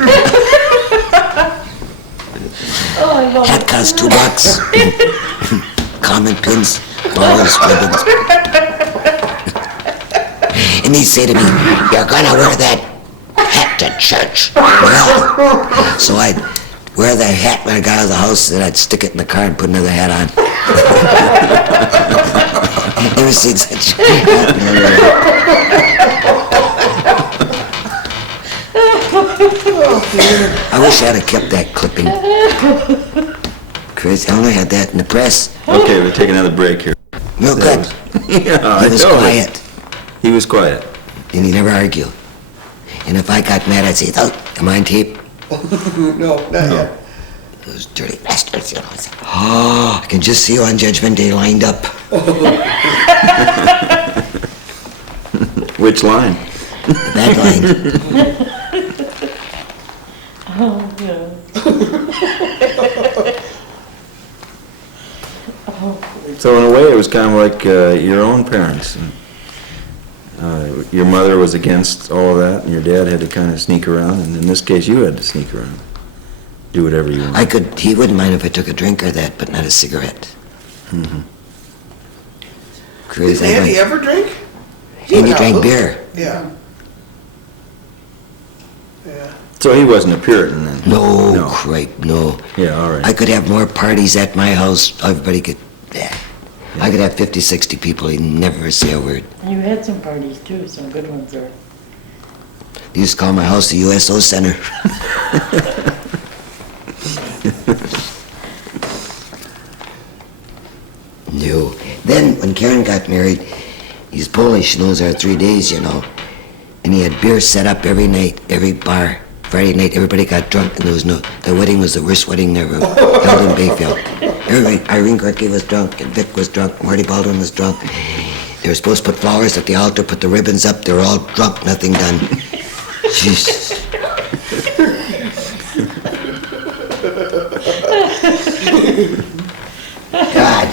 Oh, I love Hat cost $2. Common pins, flowers, ribbons. And he'd say to me, you're gonna wear that hat to church. Well, so I'd wear the hat when I got out of the house, and I'd stick it in the car and put another hat on. Never seen such hat. I wish I'd have kept that clipping. Chris, Eleanor had that in the press. Okay, we'll take another break here. Real good. Yeah, He was quiet, He was quiet. and he never argued. And if I got mad, I'd say, oh, am I on tape? No, not yet. Those dirty bastards, I said, oh, I can just see you on Judgment Day lined up. Which line? The bad line. Oh, yeah. So in a way, it was kind of like your own parents. Your mother was against all of that, and your dad had to kind of sneak around, and in this case, you had to sneak around. Do whatever you want. He wouldn't mind if I took a drink or that, but not a cigarette. Mm-hmm. Crazy. Did Andy ever drink? Andy drank beer. Yeah. Yeah. So he wasn't a Puritan then? No, cripe, no. Yeah, all right. I could have more parties at my house. Everybody could, yeah. I could have 50, 60 people. He'd never say a word. You had some parties too, some good ones there. They used to call my house the USO Center. No. Then, when Karen got married, he's Polish, knows our 3 days, and he had beer set up every night, every bar. Friday night, everybody got drunk, and the wedding was the worst wedding ever held in Bayfield. Everybody, Irene Gorky was drunk, and Vic was drunk, Marty Baldwin was drunk. They were supposed to put flowers at the altar, put the ribbons up, they were all drunk, nothing done. Jesus. God,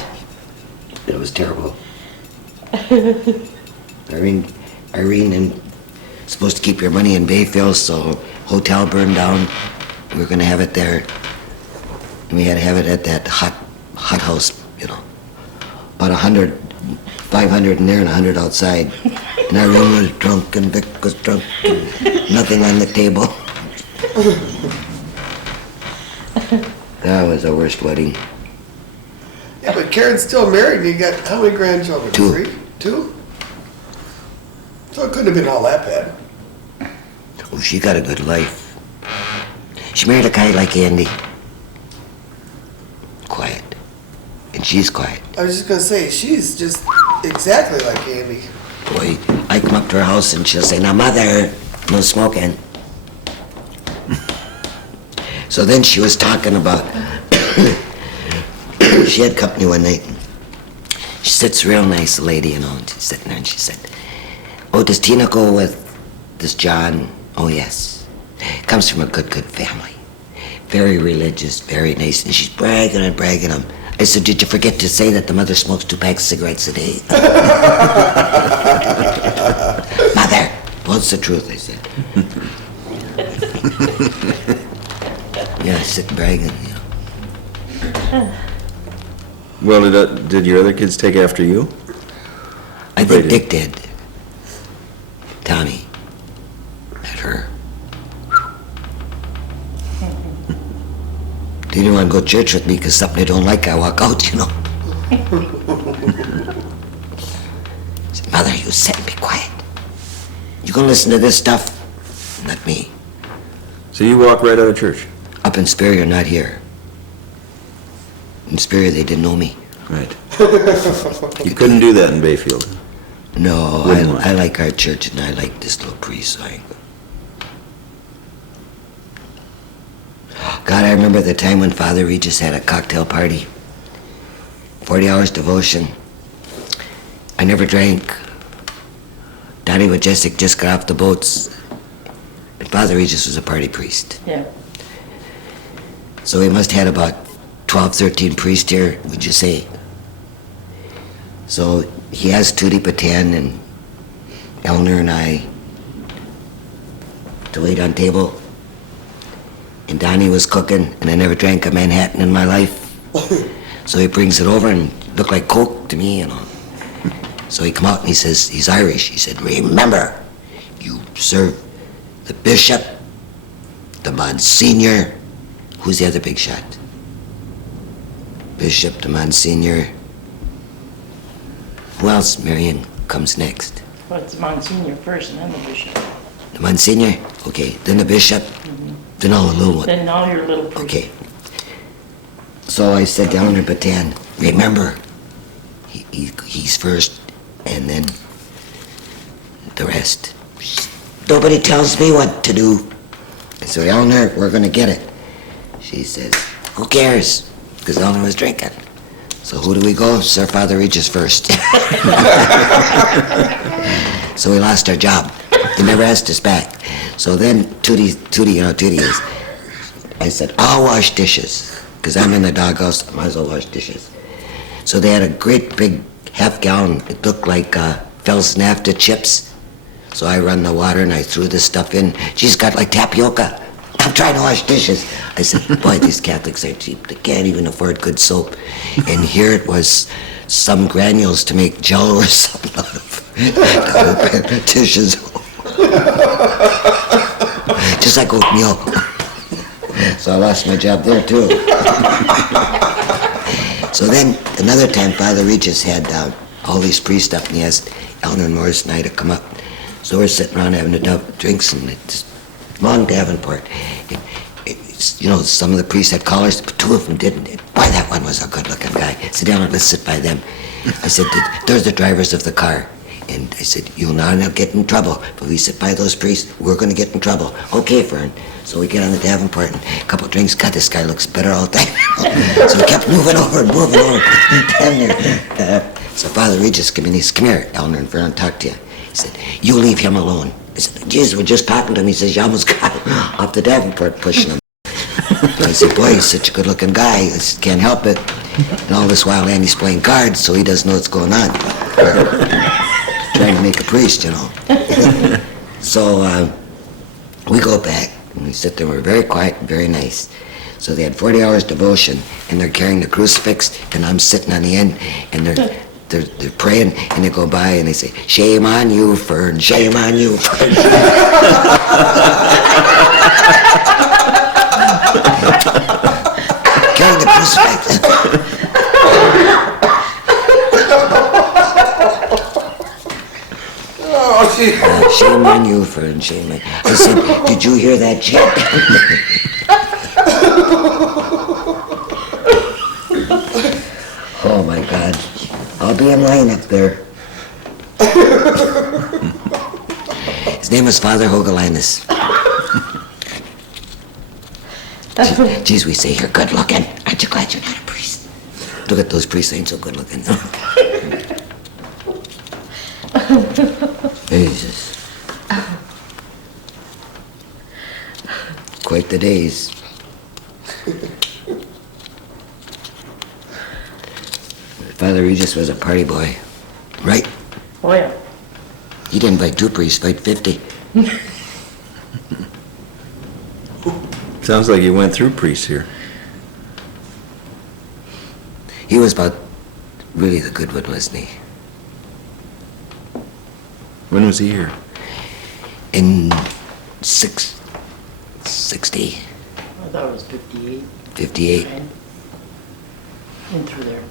it was terrible. Irene and supposed to keep your money in Bayfield, so hotel burned down. We were gonna have it there, and we had to have it at that hot house, about 100, 500 in there and 100 outside. And Irene was drunk and Vic was drunk and nothing on the table. That was the worst wedding. Yeah, but Karen's still married, and you got how many grandchildren? 2. 3? 2? So it couldn't have been all that bad. Oh, she got a good life. She married a guy like Andy. Quiet. And she's quiet. I was just gonna say, she's just exactly like Andy. Boy, I come up to her house and she'll say, now mother, no smoking. So then she was talking about, she had company one night. She sits real nice, the lady, and she's sitting there, and she said, "Oh, does Tina go with this John?" "Oh, yes. Comes from a good family. Very religious, very nice." And she's bragging and bragging him. I said, "Did you forget to say that the mother smokes 2 packs of cigarettes a day?" "Mother, well, it's the truth," I said. Yeah, sitting bragging, Well, did your other kids take after you? I think Dick did. Tommy. Met her. They didn't want to go to church with me because something I don't like, I walk out, I said, "Mother, you sit and be quiet. You gonna listen to this stuff? Not me. So you walk right out of church? Up in Superior, not here. In Superior, they didn't know me. Right. You couldn't do that in Bayfield. No, Wouldn't want. I like our church, and I like this little priest. God, I remember the time when Father Regis had a cocktail party. 40 hours devotion. I never drank. Donnie with Jessica just got off the boats. And Father Regis was a party priest. Yeah. So he must have had about 12, 13 priests here, would you say? So he has Tootie Patan and Eleanor and I to wait on table. And Donnie was cooking, and I never drank a Manhattan in my life. So he brings it over and looked like Coke to me, So he come out and he says, he's Irish. He said, "Remember, you serve the bishop, the Monsignor." Who's the other big shot? Bishop, the Monsignor. Who else, Marion, comes next? Well, it's Monsignor first and then the bishop. The Monsignor? Okay, then the bishop, then all the little ones. Then all your little priests. Okay. So I said down in Patan, "Remember, he's first, and then the rest. Nobody tells me what to do." I said, "Eleanor, we're gonna get it." She says, "Who cares?" Because Eleanor was drinking. So who do we go? Sir Father Regis first. So we lost our job. They never asked us back. So then Tootie, Tootie is. I said, "I'll wash dishes." Because I'm in the doghouse, I might as well wash dishes. So they had a great big half-gallon, it looked like Fells NAFTA chips. So I run the water and I threw this stuff in. She's got like tapioca. I'm trying to wash dishes. I said, "Boy, these Catholics are cheap. They can't even afford good soap." And here it was, some granules to make jello or something out of dishes. Just like oatmeal. So I lost my job there too. So then another time Father Regis had all these priests up, and he asked Eleanor Norris and I to come up. So we're sitting around having drinks, and it's long Davenport. Some of the priests had collars, but 2 of them didn't. Boy, that one was a good-looking guy. Sit down and let's sit by them. I said, "They're the drivers of the car." And I said, "You'll not get in trouble. But we sit by those priests, we're going to get in trouble." "Okay, Fern." So we get on the Davenport, and a couple of drinks. God, this guy looks better all the time. So we kept moving over. Damn near. So Father Regis came in. He said, "Come here, Eleanor and Fern, talk to you." He said, "You leave him alone." I said, "Geez, we're just talking to him." He says, "You almost got him off the Davenport pushing him." I said, "Boy, he's such a good-looking guy. I said, can't help it." And all this while, Andy's playing cards, so he doesn't know what's going on. Trying to make a priest, So we go back, and we sit there. We're very quiet and very nice. So they had 40 hours devotion, and they're carrying the crucifix, and I'm sitting on the end, and they're praying, and they go by, and they say, "Shame on you, Fern, shame on you, Fern." Carrying the crucifix. Oh, gee. Shame on you, Fern, shame on you. I said, "Did you hear that chant?" Oh, my God. I'll be in line up there. His name was Father Hogelinus. Geez, we say you're good looking. Aren't you glad you're not a priest? Look at those priests, ain't so good looking. Jesus. Quite the days. Father Regis was a party boy, right? Oh, yeah. He didn't invite 2 priests, invite 50. Sounds like you went through priests here. He was about really the good one, wasn't he? When was he here? In 60, I thought it was 58. 58. Right? In through there.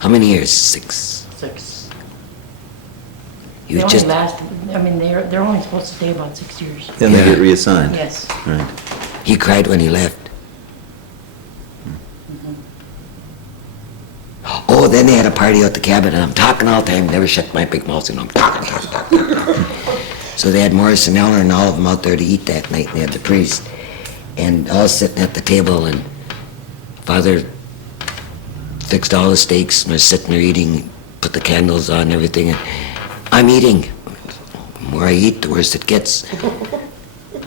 How many years? 6. 6. He They was only just, last, I mean, they're only supposed to stay about 6 years. Then Yeah. they get reassigned. Yes. Right. he cried when he left. Oh, then they had a party out the cabin, and I'm talking all the time, never shut my big mouth, and I'm talking. So they had Morris and Eller and all of them out there to eat that night, and they had the priest. And I was sitting at the table, and Father fixed all the steaks, and was sitting there eating, put the candles on and everything, and I'm eating. The more I eat, the worse it gets.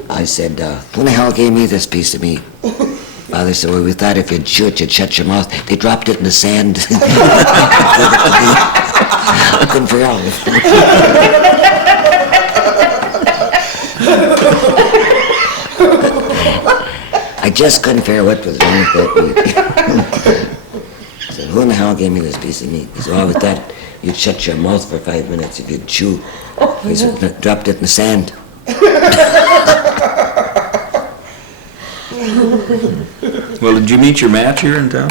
I said, who the hell gave me this piece of meat? Father said, well, we thought if you'd chew it, you'd shut your mouth. They dropped it in the sand. I couldn't figure out. I just couldn't figure out what was wrong with that meat. I said, who in the hell gave me this piece of meat? He said, well, we thought you'd shut your mouth for 5 minutes if you'd chew. I said, dropped it in the sand. Well, did you meet your match here in town?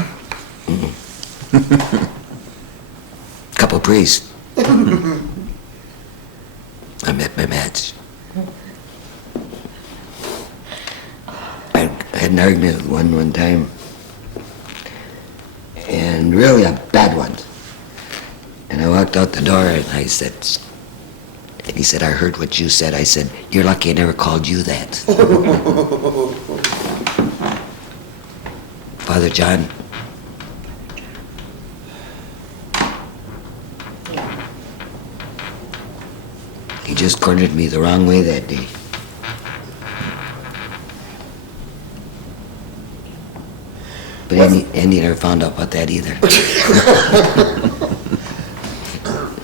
Couple priests. I met my match. I had an argument with one time, and really a bad one. And I walked out the door and I said, and he said, I heard what you said. I said, you're lucky I never called you that. Father John, he just cornered me the wrong way that day. But Andy never found out about that either.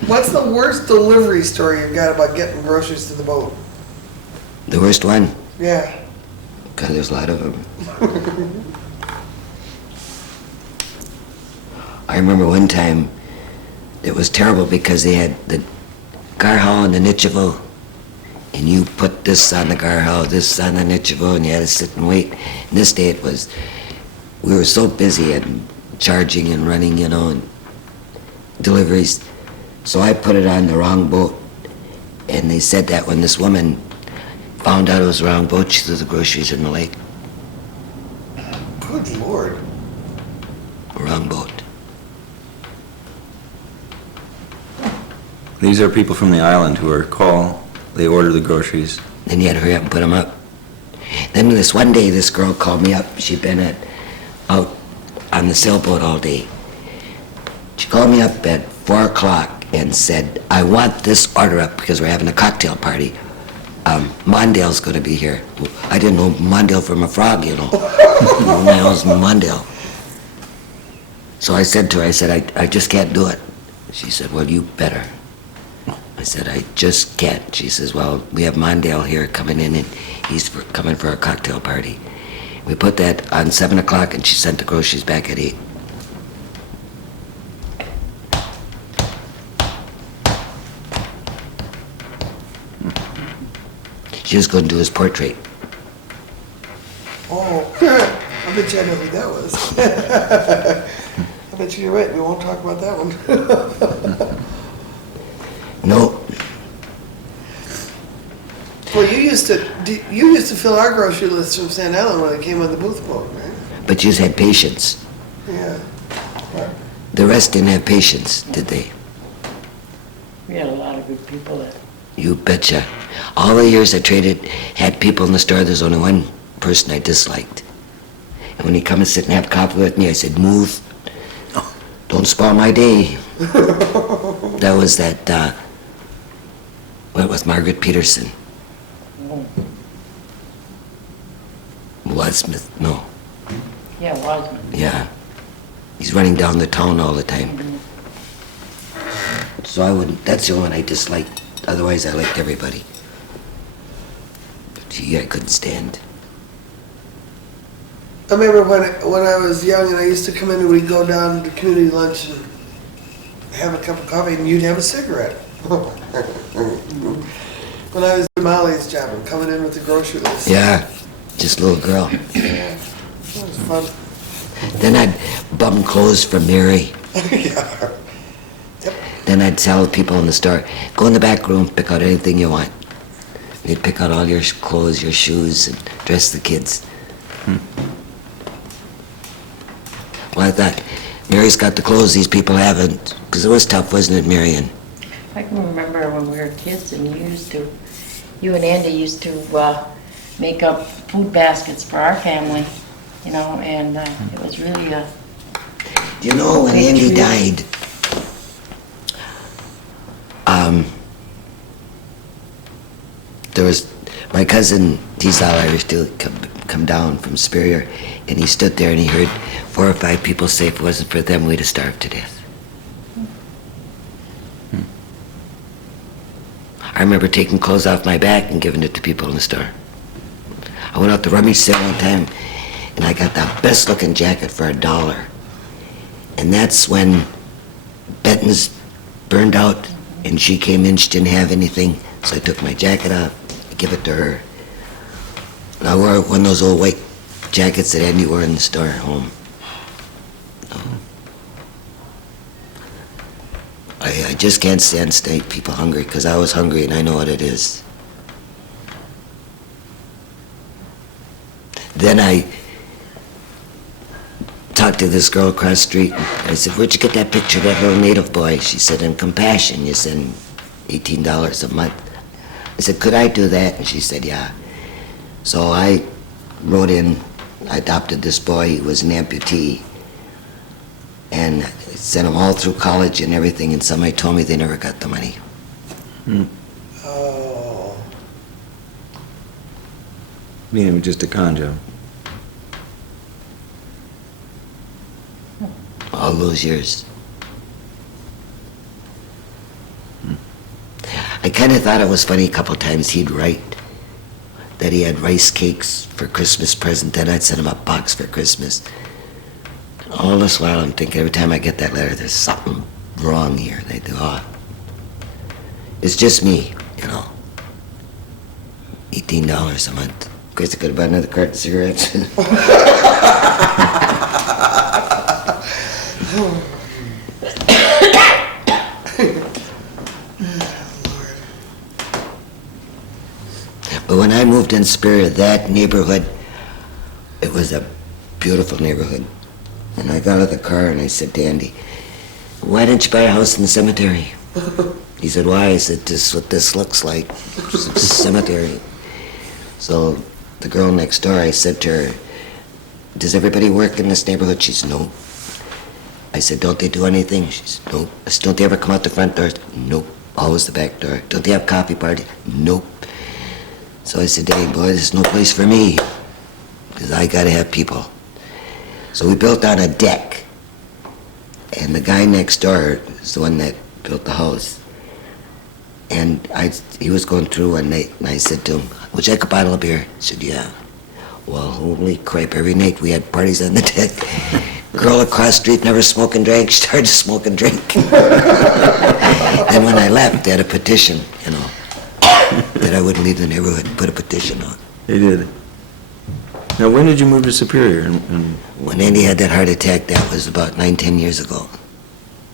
What's the worst delivery story you've got about getting groceries to the boat? The worst one? Yeah. God, there's a lot of them. I remember one time, it was terrible because they had the garhal and the nichivo, and you put this on the garhal, this on the nichivo, and you had to sit and wait. And this day it was, we were so busy and charging and running, you know, and deliveries. So I put it on the wrong boat, and they said that when this woman found out it was the wrong boat, she threw the groceries in the lake. Good Lord. Wrong boat. These are people from the island who are they order the groceries. Then you had to hurry up and put them up. Then this one day, this girl called me up. She'd been out on the sailboat all day. She called me up at 4 o'clock and said, I want this order up because we're having a cocktail party. Mondale's going to be here. I didn't know Mondale from a frog, you know. What the hell's Mondale? So I said to her, I said, I just can't do it. She said, well, you better. I said, I just can't. She says, well, we have Mondale here coming in, and he's coming for a cocktail party. We put that on 7 o'clock, and she sent the groceries back at 8. She was going to do his portrait. Oh, I bet you I know who that was. I bet you're right. We won't talk about that one. No, Well, you used to fill our grocery list from St. Ellen when it came on the Booth boat, right? but you had patience. Yeah. The rest didn't have patience, did they? We had a lot of good people that, You betcha. All the years I had people in the store, there's only one person I disliked. And when he'd come and sit and have coffee with me, I said, move. Don't spoil my day. That was that Went with Margaret Peterson. Wadsmith, no. Yeah, Wasman. Yeah. He's running down the town all the time. So I wouldn't, that's the only one I disliked. Otherwise, I liked everybody. Gee, I couldn't stand. I remember when I was young and I used to come in and we'd go down to community lunch and have a cup of coffee and you'd have a cigarette. When I was doing Molly's job and coming in with the grocery list. Yeah, just a little girl. Yeah, that was fun. Then I'd bum clothes from Mary. Yeah. Yep. Then I'd tell people in the store, go in the back room, pick out anything you want. They'd pick out all your clothes, your shoes, and dress the kids. Well, I thought, Mary's got the clothes these people haven't, because it was tough, wasn't it, Marion? I can remember when we were kids and you and Andy used to make up food baskets for our family, you know, and it was really You know, when Andy died, there was my cousin, he's all Irish too, come down from Superior, and he stood there and he heard 4 or 5 people say if it wasn't for them, we'd have starved to death. I remember taking clothes off my back and giving it to people in the store. I went out to rummage sale one time, and I got the best looking jacket for $1. And that's when Benton's burned out, and she came in, she didn't have anything, so I took my jacket off, I give it to her. And I wore one of those old white jackets that Andy wore in the store at home. I just can't stand people hungry, because I was hungry and I know what it is. Then I talked to this girl across the street, and I said, where'd you get that picture of that little native boy? She said, in Compassion, you send $18 a month. I said, could I do that? And she said, yeah. So I wrote in, I adopted this boy, he was an amputee, and sent him all through college and everything, and somebody told me they never got the money. Oh. I mean, it was just a con job. All those years. I kind of thought it was funny a couple times he'd write that he had rice cakes for Christmas present, then I'd send him a box for Christmas. And all this while I'm thinking, every time I get that letter, there's something wrong here. They do, it's just me, you know. $18 a month. Of course, I could have bought another carton of cigarettes. But when I moved in Superior, that neighborhood, it was a beautiful neighborhood. And I got out of the car and I said to Andy, why didn't you buy a house in the cemetery? He said, why? I said, this is what this looks like. It's a cemetery. So the girl next door, I said to her, does everybody work in this neighborhood? She said, no. I said, don't they do anything? She said, nope. I said, don't they ever come out the front door? Nope. Always the back door. Don't they have coffee party? Nope. So I said, dang, boy, there's no place for me, because I gotta have people. So we built on a deck, and the guy next door is the one that built the house. And he was going through one night, and I said to him, would you like a bottle of beer? He said, yeah. Well, holy crap, every night we had parties on the deck. Girl across the street never smoked and drank, she started to smoke and drink. Then when I left, they had a petition, you know, that I wouldn't leave the neighborhood, put a petition on. They did. Now, when did you move to Superior? When Andy had that heart attack, that was about 9-10 years ago.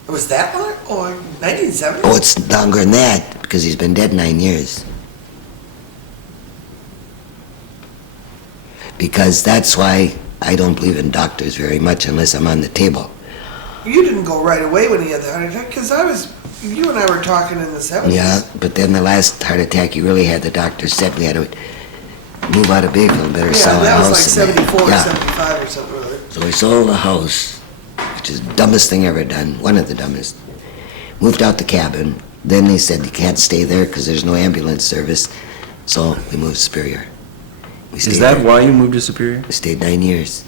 Was that long? Oh, 1970? Oh, it's longer than that, because he's been dead 9 years. Because that's why I don't believe in doctors very much unless I'm on the table. You didn't go right away when he had the heart attack, because you and I were talking in the 70s. Yeah, but then the last heart attack, he really had, the doctor said we had to move out of Bayfield, better sell the Yeah, that was house. like and 74 or yeah. 75 or something like that. So we sold the house, which is the dumbest thing ever done, one of the dumbest. Moved out the cabin, Then they said you can't stay there because there's no ambulance service, so we moved to Superior. We Is stayed that there. why you moved to Superior? We stayed 9 years.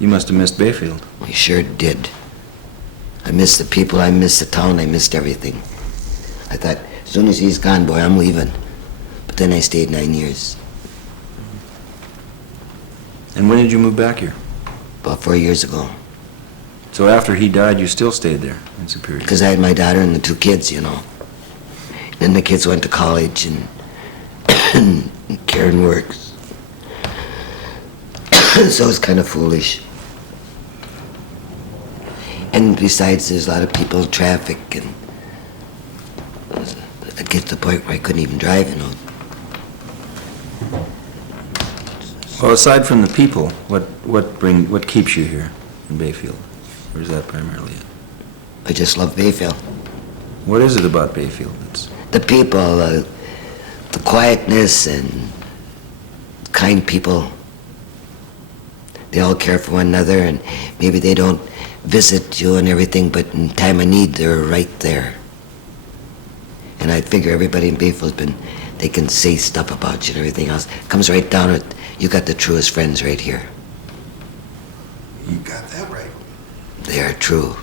You must have missed Bayfield. We sure did. I missed the people, I missed the town, I missed everything. I thought, as soon as he's gone, boy, I'm leaving. But then I stayed 9 years. And when did you move back here? About 4 years ago. So after he died, you still stayed there in Superior? Because I had my daughter and the 2 kids, you know. Then the kids went to college and Karen works. So it's kind of foolish. And besides, there's a lot of people, traffic, and I'd get to the point where I couldn't even drive, you know. Well, aside from the people, what keeps you here in Bayfield? Or is that primarily it? I just love Bayfield. What is it about Bayfield that's... The people, the quietness and kind people. They all care for one another, and maybe they don't visit you and everything, but in time of need, they're right there. And I figure everybody in Bayfield's they can say stuff about you and everything else. Comes right down to, you got the truest friends right here. You got that right. They are true.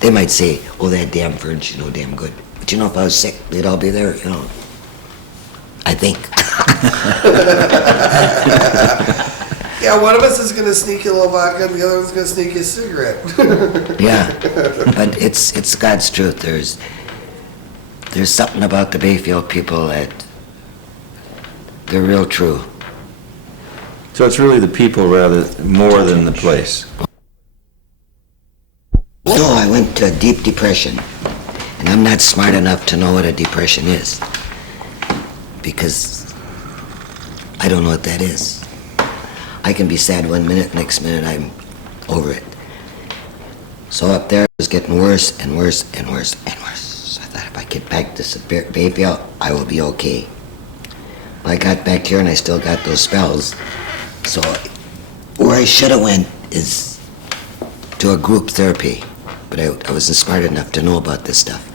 They might say, oh, that damn Fern, she's no damn good. But you know, if I was sick, they'd all be there, you know. I think. Yeah, one of us is gonna sneak you a little vodka, and the other one's gonna sneak you a cigarette. Yeah, but it's God's truth. There's something about the Bayfield people that they're real true. So it's really the people more than the place. No, I went to a deep depression, and I'm not smart enough to know what a depression is, because I don't know what that is. I can be sad one minute, next minute I'm over it. So up there it was getting worse and worse and worse and worse. So I thought if I get back to Bayfield, I will be okay. Well, I got back here and I still got those spells. So where I should have went is to a group therapy, but I wasn't smart enough to know about this stuff.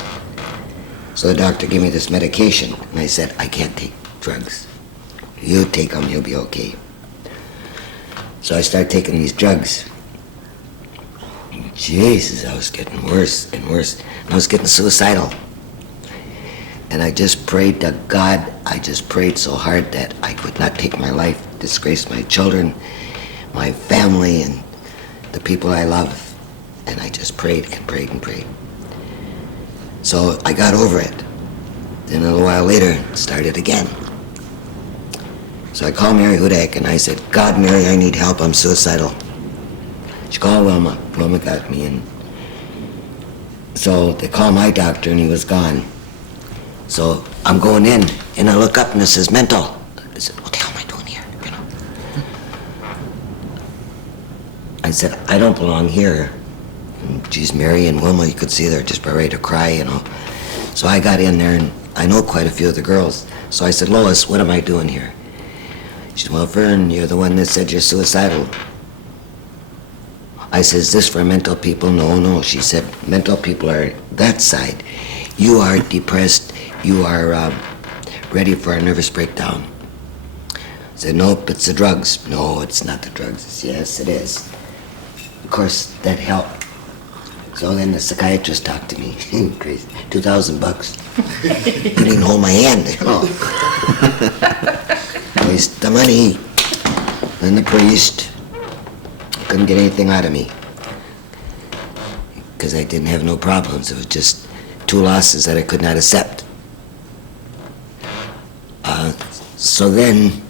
So the doctor gave me this medication, and I said, I can't take drugs. You take them, you'll be okay. So I started taking these drugs. Jesus, I was getting worse and worse. And I was getting suicidal. And I just prayed to God. I just prayed so hard that I would not take my life, disgrace my children, my family, and the people I love. And I just prayed and prayed and prayed. So I got over it. Then a little while later, it started again. So I called Mary Hudak and I said, God, Mary, I need help, I'm suicidal. She called Wilma. Wilma got me in. So they called my doctor and he was gone. So I'm going in and I look up and it says mental. I said, what the hell am I doing here? You know? I said, I don't belong here. And geez, Mary and Wilma, you could see they're just about ready to cry, you know. So I got in there and I know quite a few of the girls. So I said, Lois, what am I doing here? She said, well, Fern, you're the one that said you're suicidal. I said, is this for mental people? No. She said, mental people are that side. You are depressed. You are ready for a nervous breakdown. I said, nope, it's the drugs. No, it's not the drugs. I said, yes, it is. Of course, that helped. So then the psychiatrist talked to me. Crazy. $2,000. Couldn't even hold my hand. You know. Waste the money. And the priest couldn't get anything out of me because I didn't have no problems. It was just 2 losses that I could not accept. So then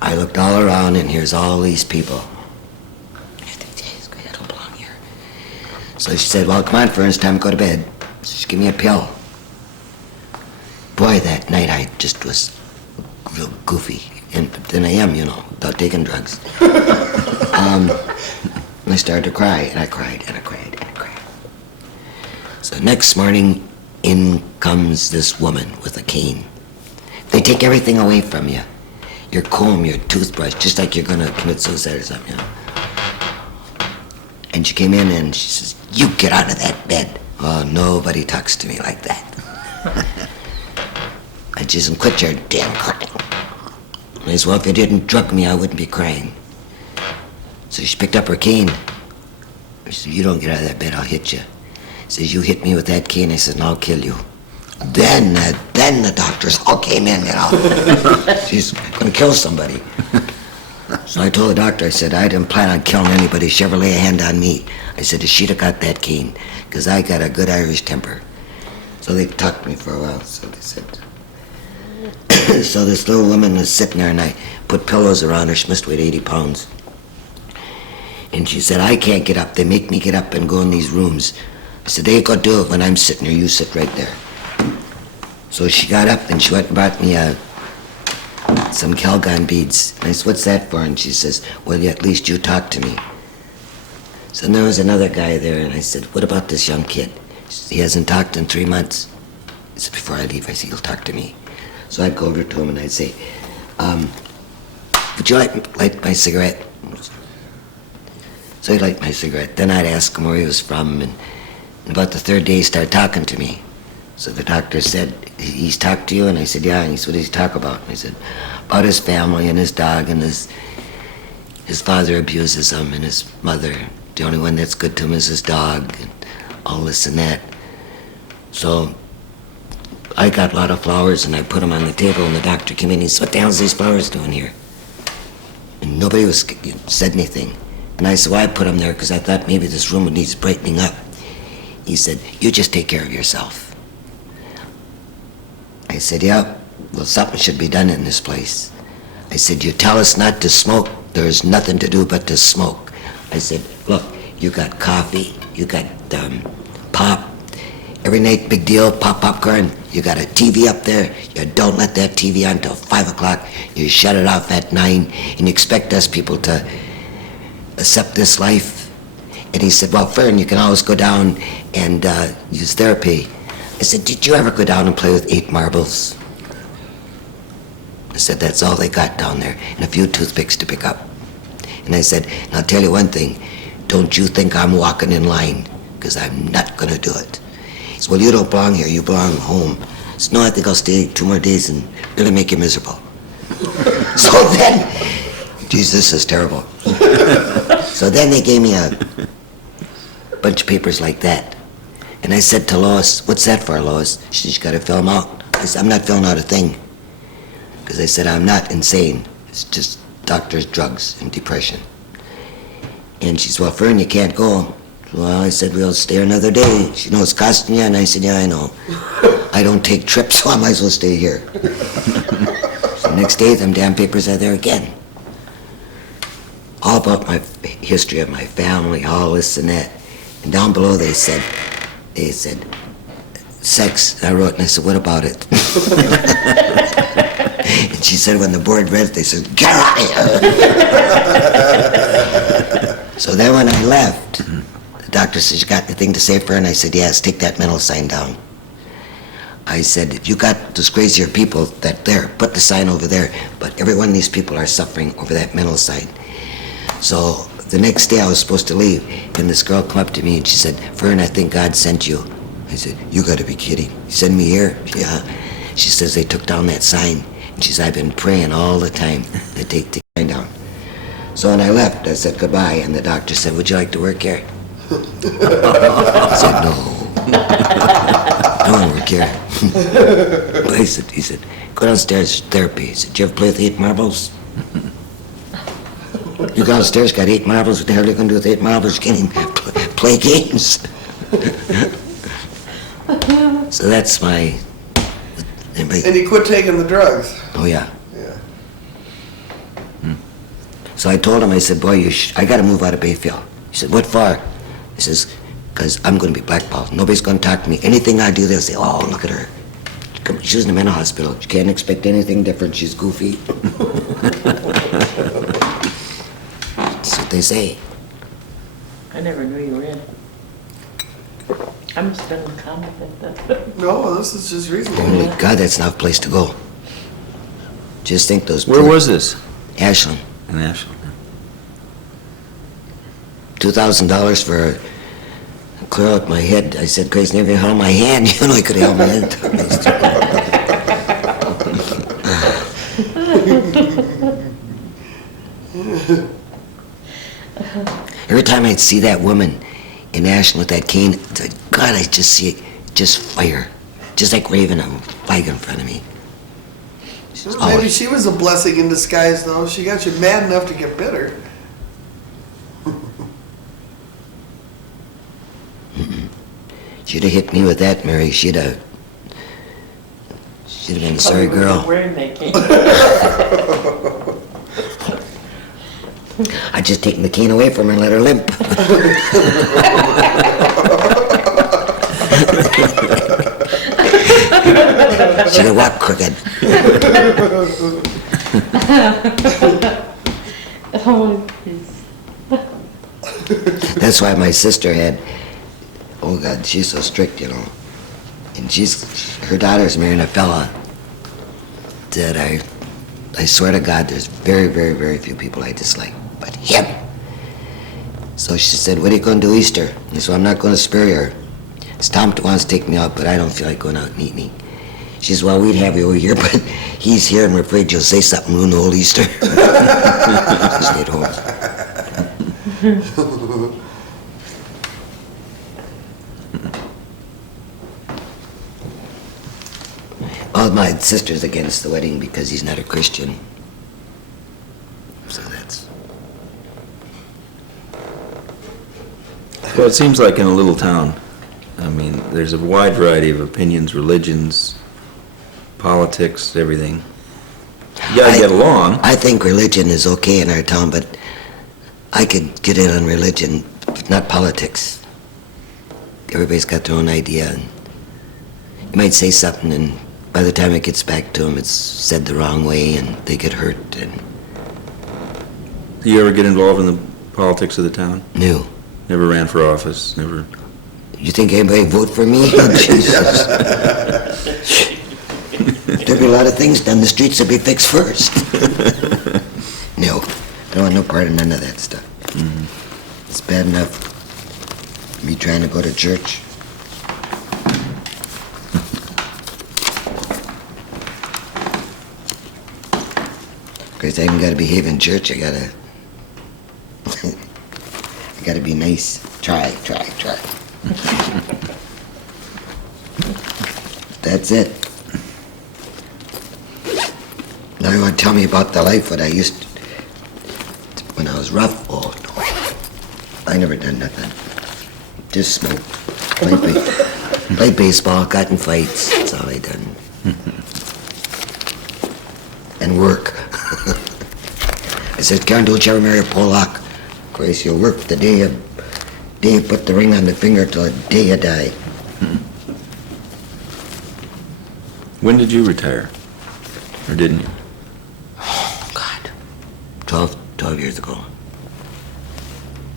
I looked all around and here's all these people. I think, Jesus Christ, I don't belong here. So she said, well, come on, Fern, it's time to go to bed. So she gave me a pill. Boy, that night I just was real goofy. And then I am, you know, without taking drugs. I started to cry, and I cried, and I cried, and I cried. So next morning, in comes this woman with a cane. They take everything away from you. Your comb, your toothbrush, just like you're gonna commit suicide or something, you know. And she came in and she says, you get out of that bed. Oh, nobody talks to me like that. I just quit your damn crying. I said, well, if you didn't drug me, I wouldn't be crying. So she picked up her cane. I said, you don't get out of that bed, I'll hit you. She says, you hit me with that cane. I said, and I'll kill you. Then the doctors all came in, She's going to kill somebody. So I told the doctor, I said, I didn't plan on killing anybody. She ever lay a hand on me. I said, she'd have got that cane, because I got a good Irish temper. So they talked to me for a while, so they said. So this little woman was sitting there, and I put pillows around her. She must weigh 80 pounds. And she said, I can't get up. They make me get up and go in these rooms. I said, they ain't gonna do it when I'm sitting here. You sit right there. So she got up, and she went and brought me some Calgon beads. And I said, what's that for? And she says, well, at least you talk to me. So there was another guy there, and I said, what about this young kid? She said, he hasn't talked in 3 months. I said, before I leave, I said, he'll talk to me. So I'd go over to him, and I'd say, would you light my cigarette? So he'd light my cigarette. Then I'd ask him where he was from, and about the third day he started talking to me. So the doctor said, he's talked to you? And I said, yeah. And he said, what did he talk about? And I said, about his family and his dog, and his father abuses him, and his mother, the only one that's good to him is his dog, and all this and that. So I got a lot of flowers, and I put them on the table, and the doctor came in, and he said, what the hell's these flowers doing here? And nobody said anything. And I said, well, I put them there because I thought maybe this room would need brightening up. He said, you just take care of yourself. I said, yeah, well, something should be done in this place. I said, you tell us not to smoke. There's nothing to do but to smoke. I said, look, you got coffee, you got pop. Every night, big deal, popcorn. You got a TV up there. You don't let that TV on until 5 o'clock. You shut it off at 9, and you expect us people to accept this life. And he said, well, Fern, you can always go down and use therapy. I said, did you ever go down and play with 8 marbles? I said, that's all they got down there, and a few toothpicks to pick up. And I said, and I'll tell you one thing, don't you think I'm walking in line, because I'm not going to do it. He said, well, you don't belong here, you belong home. I said, no, I think I'll stay 2 more days and really make you miserable. So then, geez, this is terrible. So then they gave me a bunch of papers like that. And I said to Lois, what's that for, Lois? She said, you got to fill them out. I said, I'm not filling out a thing. Because I said, I'm not insane. It's just doctors, drugs, and depression. And she said, well, Fern, you can't go. Well, I said, we'll stay another day. She knows it's costing you, and I said, yeah, I know. I don't take trips, so I might as well stay here. So next day, them damn papers are there again. All about my history of my family, all this and that. And down below they said, sex. And I wrote, and I said, what about it? And she said, when the board read it, they said, get out of here. So then when I left, the doctor said, you got anything to say for her? And I said, yes, take that mental sign down. I said, if you got those crazier people that there, put the sign over there. But every one of these people are suffering over that mental sign. So the next day I was supposed to leave, and this girl come up to me and she said, Fern, I think God sent you. I said, you gotta be kidding. You send me here? Yeah. She says, they took down that sign. And she said, I've been praying all the time to take the sign down. So when I left, I said goodbye, and the doctor said, would you like to work here? I said, no. I don't want to work here. But he said, go downstairs, therapy. He said, did you ever play with 8 marbles? You go downstairs, got 8 marbles. What the hell are you going to do with 8 marbles? You can't even play games. So that's my... And he quit taking the drugs. Oh, yeah. Yeah. So I told him, I said, boy, I got to move out of Bayfield. He said, what for? He says, because I'm going to be blackballed. Nobody's going to talk to me. Anything I do, they'll say, oh, look at her. She was in a mental hospital. You can't expect anything different. She's goofy. That's what they say. I never knew you were in. I must have been in the comic like that. No, this is just recently. Holy God, that's not a place to go. Just think those... Where was this? Ashland. In Ashland. $2,000 for clear out my head. I said, Grace never held my hand. You know, I could have held my head. Every time I'd see that woman in Ashland with that cane, it's like, God, I just see it, just fire. Just like waving a flag in front of me. Maybe she was a blessing in disguise, though. She got you mad enough to get bitter. She'd have hit me with that, Mary. She'd have been a sorry girl. Wearing that cane. I'd just taken the cane away from her and let her limp. She'd have walked crooked. Oh, geez. That's why my sister had, oh God, she's so strict, you know. And her daughter's marrying a fella that I swear to God, there's very, very, very few people I dislike, but him. So she said, what are you going to do Easter? And so I'm not going to spare her. It's Tom that wants to take me out, but I don't feel like going out and eating. She says, well, we'd have you over here, but he's here and we're afraid you'll say something ruin the whole Easter. I stayed home. Well, my sister's against the wedding because he's not a Christian. So that's... Well, it seems like in a little town, I mean, there's a wide variety of opinions, religions, politics, everything. You gotta get along. I think religion is okay in our town, but I could get in on religion, not politics. Everybody's got their own idea, and you might say something, and by the time it gets back to them, it's said the wrong way, and they get hurt, and... Do you ever get involved in the politics of the town? No. Never ran for office, never... You think anybody would vote for me? Jesus. There'd be a lot of things done. The streets would be fixed first. No, I don't want no part of none of that stuff. Mm-hmm. It's bad enough me trying to go to church. Because I even got to behave in church. I gotta be nice. Try. That's it. Now you want to tell me about the life that I used to, when I was rough? Oh, no. I never done nothing. Just smoked. Played baseball, got in fights. That's all I done. And work. I said, Karen, don't you ever marry a Polak. Grace, you'll work the day you put the ring on the finger till the day you die. When did you retire? Or didn't you? Oh, God. 12 years ago.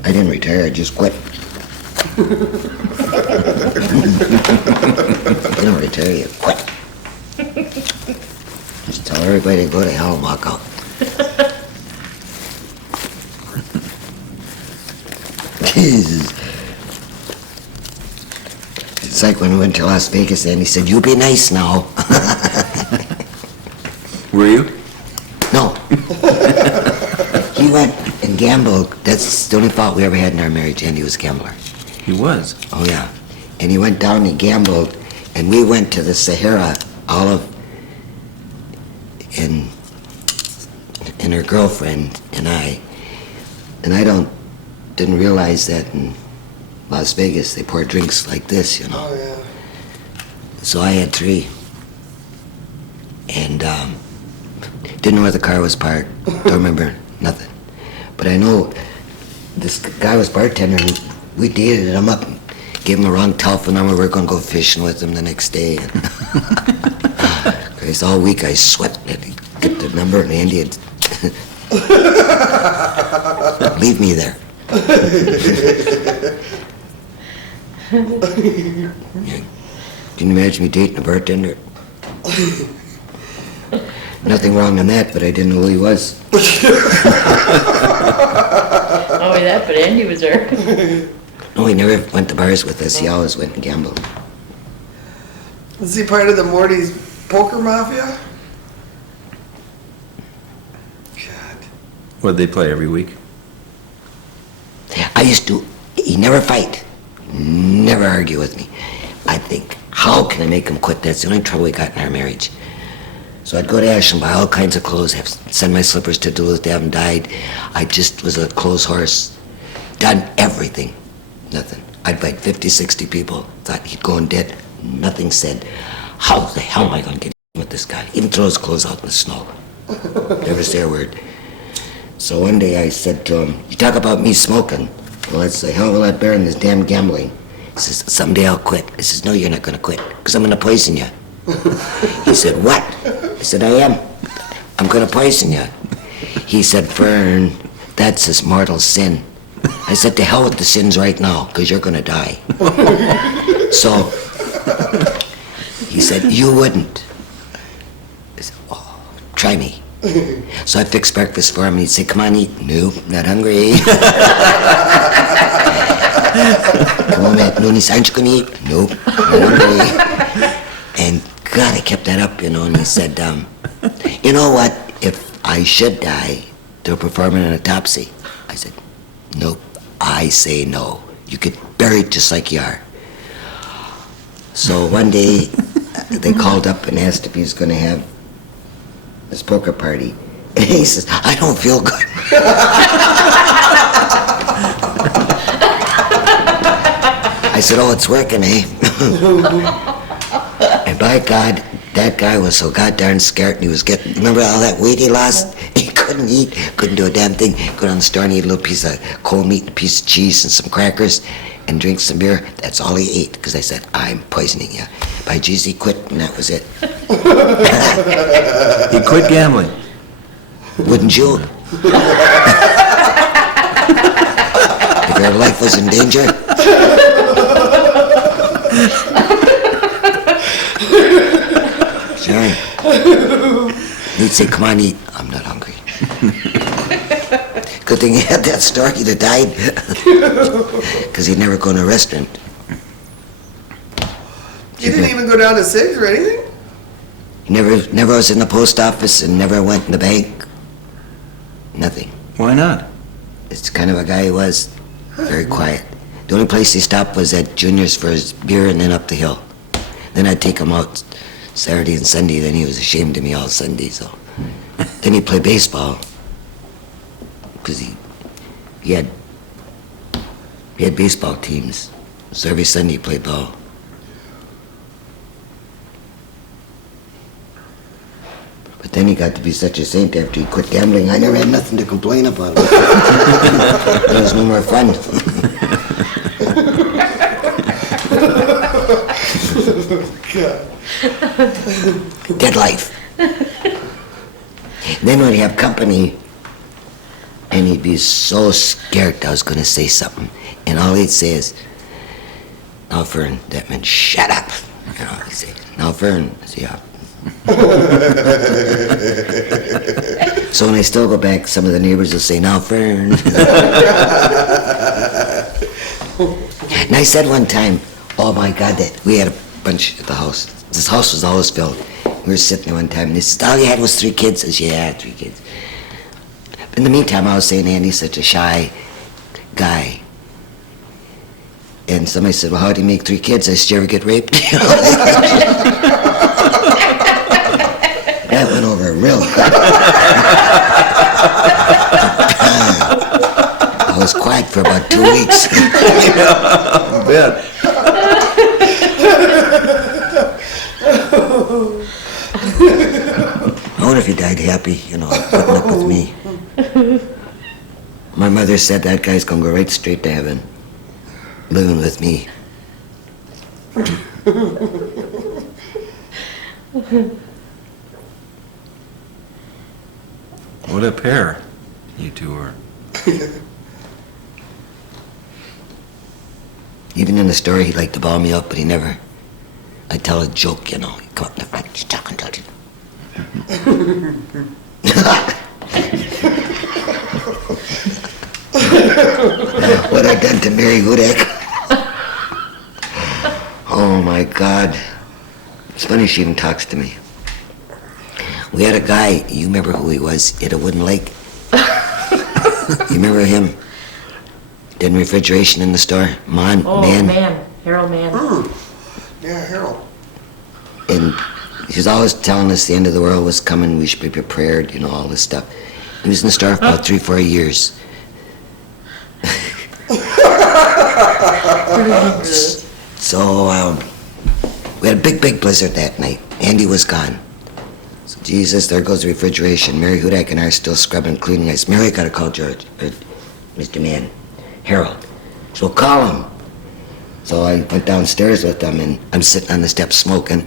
I didn't retire, I just quit. You don't retire, you quit. Just tell everybody to go to hell and walk out. Jesus. It's like when we went to Las Vegas and he said, you be nice now. Were you? No. He went and gambled. That's the only fault we ever had in our marriage, and he was a gambler. He was. Oh, yeah. And he went down and he gambled, and we went to the Sahara, Olive, and her girlfriend and I didn't realize that in Las Vegas they pour drinks like this, you know. Oh, yeah. So I had 3. And didn't know where the car was parked. Don't remember nothing. But I know this guy was bartender, and we dated him up and gave him a wrong telephone number. We were going to go fishing with him the next day. And Grace, all week I sweat. I'd get the number, and Andy would leave me there. Can you imagine me dating a bartender? Nothing wrong on that, but I didn't know who he was. Oh, that, but Andy was there. No, he never went to bars with us. He always went and gambled. Is he part of the Morty's poker mafia? God. What, they play every week? He never fight, never argue with me. I'd think, how can I make him quit? That's the only trouble we got in our marriage. So I'd go to Ashland, buy all kinds of clothes, send my slippers to Duluth, they haven't died. I just was a clothes horse, done everything, nothing. I'd fight 50, 60 people, thought he'd go in debt, nothing said. How the hell am I gonna get with this guy? Even throw his clothes out in the snow. Never say a word. So one day I said to him, you talk about me smoking. Well, that's the hell of a lot better than this damn gambling. He says, someday I'll quit. I says, no, you're not gonna quit, because I'm gonna poison you. He said, what? I said, I am. I'm gonna poison you. He said, Fern, that's his mortal sin. I said, to hell with the sins right now, because you're gonna die. So, he said, you wouldn't. I said, oh, try me. So I fixed breakfast for him, and he'd say, come on, eat. Nope, not hungry. Come on, at noon, he said, aren't you gonna eat? Nope, not hungry. And God, I kept that up, and he said, you know what, if I should die, they'll perform an autopsy. I said, nope, I say no. You get buried just like you are. So one day, they called up and asked if he was gonna have this poker party. And he says, I don't feel good. I said, oh, it's working, eh? And by God, that guy was so goddamn scared, and he was getting, remember all that weight he lost? He couldn't eat, couldn't do a damn thing. Go down the store and eat a little piece of cold meat, and a piece of cheese, and some crackers, and drink some beer. That's all he ate, because I said, I'm poisoning you. By Jesus, he quit, and that was it. He quit gambling. Wouldn't you? If your life was in danger. Sure. He'd say, come on, eat. I'm not hungry. Good thing he had that store, he'd have died. Because he'd never go in a restaurant. You didn't even go down to Sig's or anything? He never was in the post office and never went in the bank. Nothing. Why not? It's kind of a guy he was. Very quiet. The only place he stopped was at Junior's for his beer and then up the hill. Then I'd take him out Saturday and Sunday, then he was ashamed of me all Sunday, so. Then he'd play baseball. Because he had baseball teams. So every Sunday he played ball. But then he got to be such a saint after he quit gambling. I never had nothing to complain about. It was no more fun. Dead life. Then when he'd have company, and he'd be so scared I was going to say something, and all he'd say is, now Fern, that meant shut up. You know, he'd say, now Fern, I say, yeah. So when I still go back, some of the neighbors will say, now Fern. And I said one time, oh my God, that we had a bunch at the house. This house was always filled. We were sitting there one time, and they said, all you had was 3 kids? I said, yeah, 3 kids. In the meantime, I was saying, Andy's such a shy guy. And somebody said, well, how do you make 3 kids? I said, you ever get raped? That went over real quick. I was quiet for about 2 weeks. I bet. I wonder if he died happy, you know, putting up with me. My mother said that guy's gonna go right straight to heaven, living with me. What a pair you two are. Even in the story, he'd like to ball me up, but he never. I'd tell a joke, you know. He'd come up to the front, he's talking to you. What I done to Mary Hudak. Oh my God. It's funny she even talks to me. We had a guy, you remember who he was? He had a wooden leg. You remember him? Did refrigeration in the store? Man. Harold Mann. Yeah, Harold. And he was always telling us the end of the world was coming, we should be prepared, you know, all this stuff. He was in the store for about 3-4 years. So, we had a big blizzard that night. Andy was gone. So, Jesus, there goes the refrigeration. Mary Hudak and I are still scrubbing, cleaning. I said, Mary, I gotta call George, Mr. Mann, Harold. So call him. So I went downstairs with him, and I'm sitting on the steps smoking,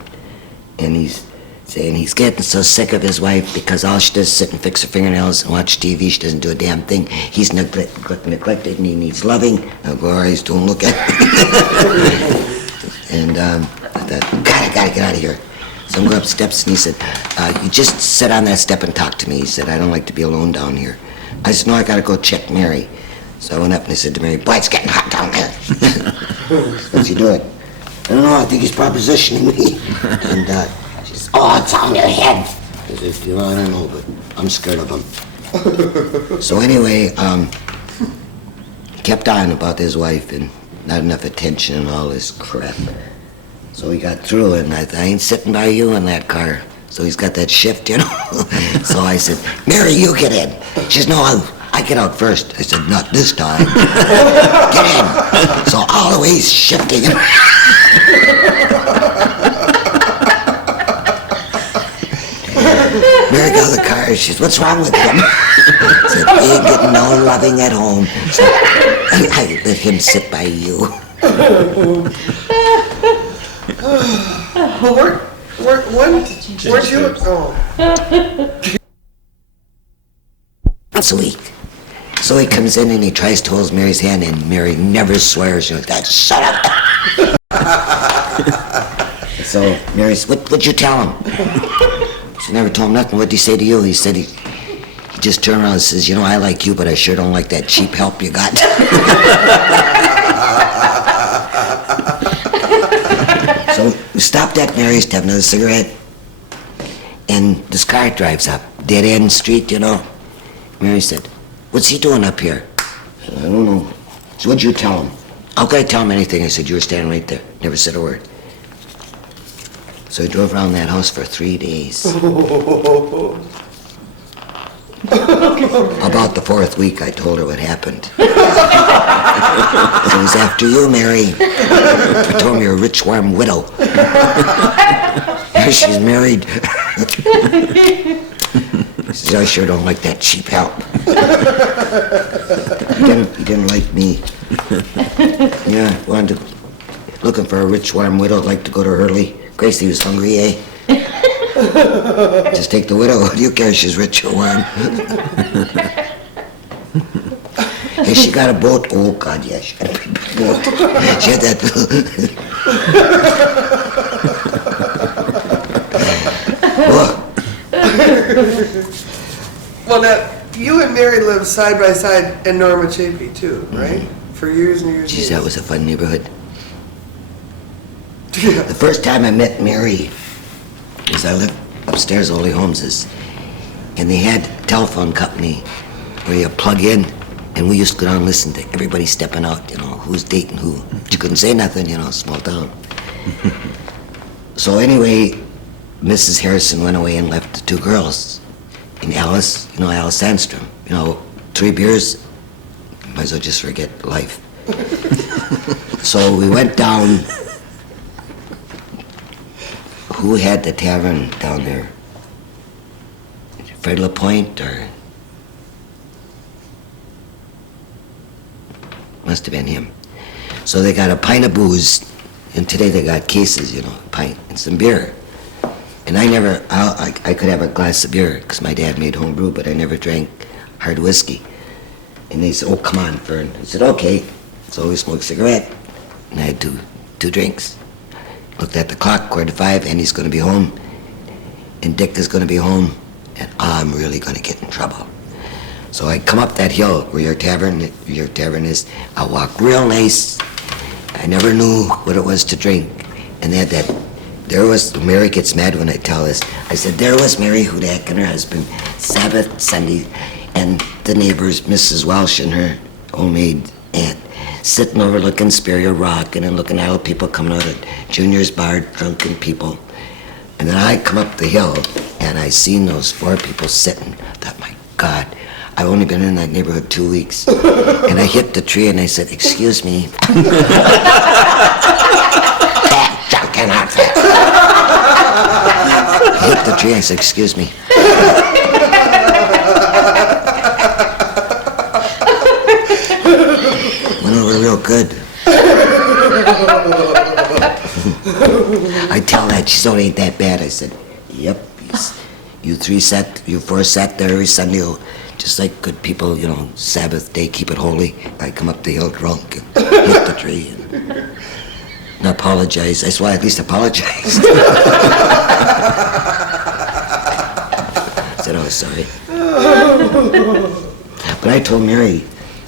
and he's saying he's getting so sick of his wife because all she does is sit and fix her fingernails and watch TV. She doesn't do a damn thing. He's neglected, and he needs loving. Now go, all right, he's doing, look at And I thought, God, I gotta get out of here. So I'm going up steps, and he said, you just sit on that step and talk to me. He said, I don't like to be alone down here. I said, no, I gotta go check Mary. So I went up and I said to Mary, boy, it's getting hot down there. What's he doing? I don't know, I think he's propositioning me. And she says, oh, it's on your head. I said, you know, I don't know, but I'm scared of him. So anyway, he kept on about his wife and not enough attention and all this crap. So we got through, and I ain't sitting by you in that car. So he's got that shift, you know. So I said, Mary, you get in. She says, no, I get out first. I said, not this time. Get in. So all the way he's shifting. Mary got out of the car. She says, what's wrong with him? I said, he ain't getting no loving at home. So I let him sit by you. Well, weren't you? Oh. Once a week. So he comes in and he tries to hold Mary's hand, and Mary never swears. She's like, shut up. So Mary says, what'd you tell him? She never told him nothing. What'd he say to you? He said he just turned around and says, you know, I like you, but I sure don't like that cheap help you got. So we stopped at Mary's to have another cigarette, and this car drives up, dead end street, you know. Mary said, what's he doing up here? I said, I don't know. So what'd you tell him? How could I tell him anything? I said, you were standing right there, never said a word. So I drove around that house for 3 days. About the 4th week, I told her what happened. It was after you, Mary. I told him you're a rich, warm widow. She's married. He says, I sure don't like that cheap help. He didn't like me. Yeah, looking for a rich, warm widow, like to go to Hurley. Gracie was hungry, eh? Just take the widow. What do you care if she's rich or warm? Hey, she got a boat. Oh, God, yeah, she got a big boat. She had that little... Well, now, you and Mary lived side by side in Norma Chapey, too, right? For years and years and Geez, years. that was a fun neighborhood. The first time I met Mary is I lived upstairs at Holy Holmes's, and they had a telephone company where you plug in, and we used to go down and listen to everybody stepping out, you know, who's dating who. But you couldn't say nothing, you know, small town. So anyway, Mrs. Harrison went away and left the 2 girls. And Alice, you know, Alice Sandstrom, you know, 3 beers, might as well just forget life. So we went down. Who had the tavern down there? Fred LaPointe, or? Must have been him. So they got a pint of booze, and today they got cases, you know, a pint and some beer. And I could have a glass of beer, because my dad made home brew, but I never drank hard whiskey. And they said, oh, come on, Fern. I said, okay. So we smoked a cigarette, and I had two drinks. Looked at the clock, 4:45, and he's going to be home, and Dick is going to be home, and I'm really going to get in trouble. So I come up that hill where your tavern is. I walk real nice. I never knew what it was to drink. And they had that, there was, Mary gets mad when I tell this. I said, there was Mary Hudak and her husband, Sabbath, Sunday, and the neighbors, Mrs. Welsh and her homemade aunt, sitting overlooking Superior Rock and then looking at all the people coming out of Junior's bar, drunken people. And then I come up the hill and I seen those 4 people sitting. I thought, my God, I've only been in that neighborhood 2 weeks. And I hit the tree and I said, excuse me. That drunken outfit. I hit the tree and I said, excuse me. Went over real good. I tell that, she said, it ain't that bad. I said, yep, you 4 sat there every Sunday, just like good people, Sabbath day, keep it holy. I come up the hill drunk and hit the tree and apologize. That's why I at least apologized. I said, oh, sorry. But I told Mary's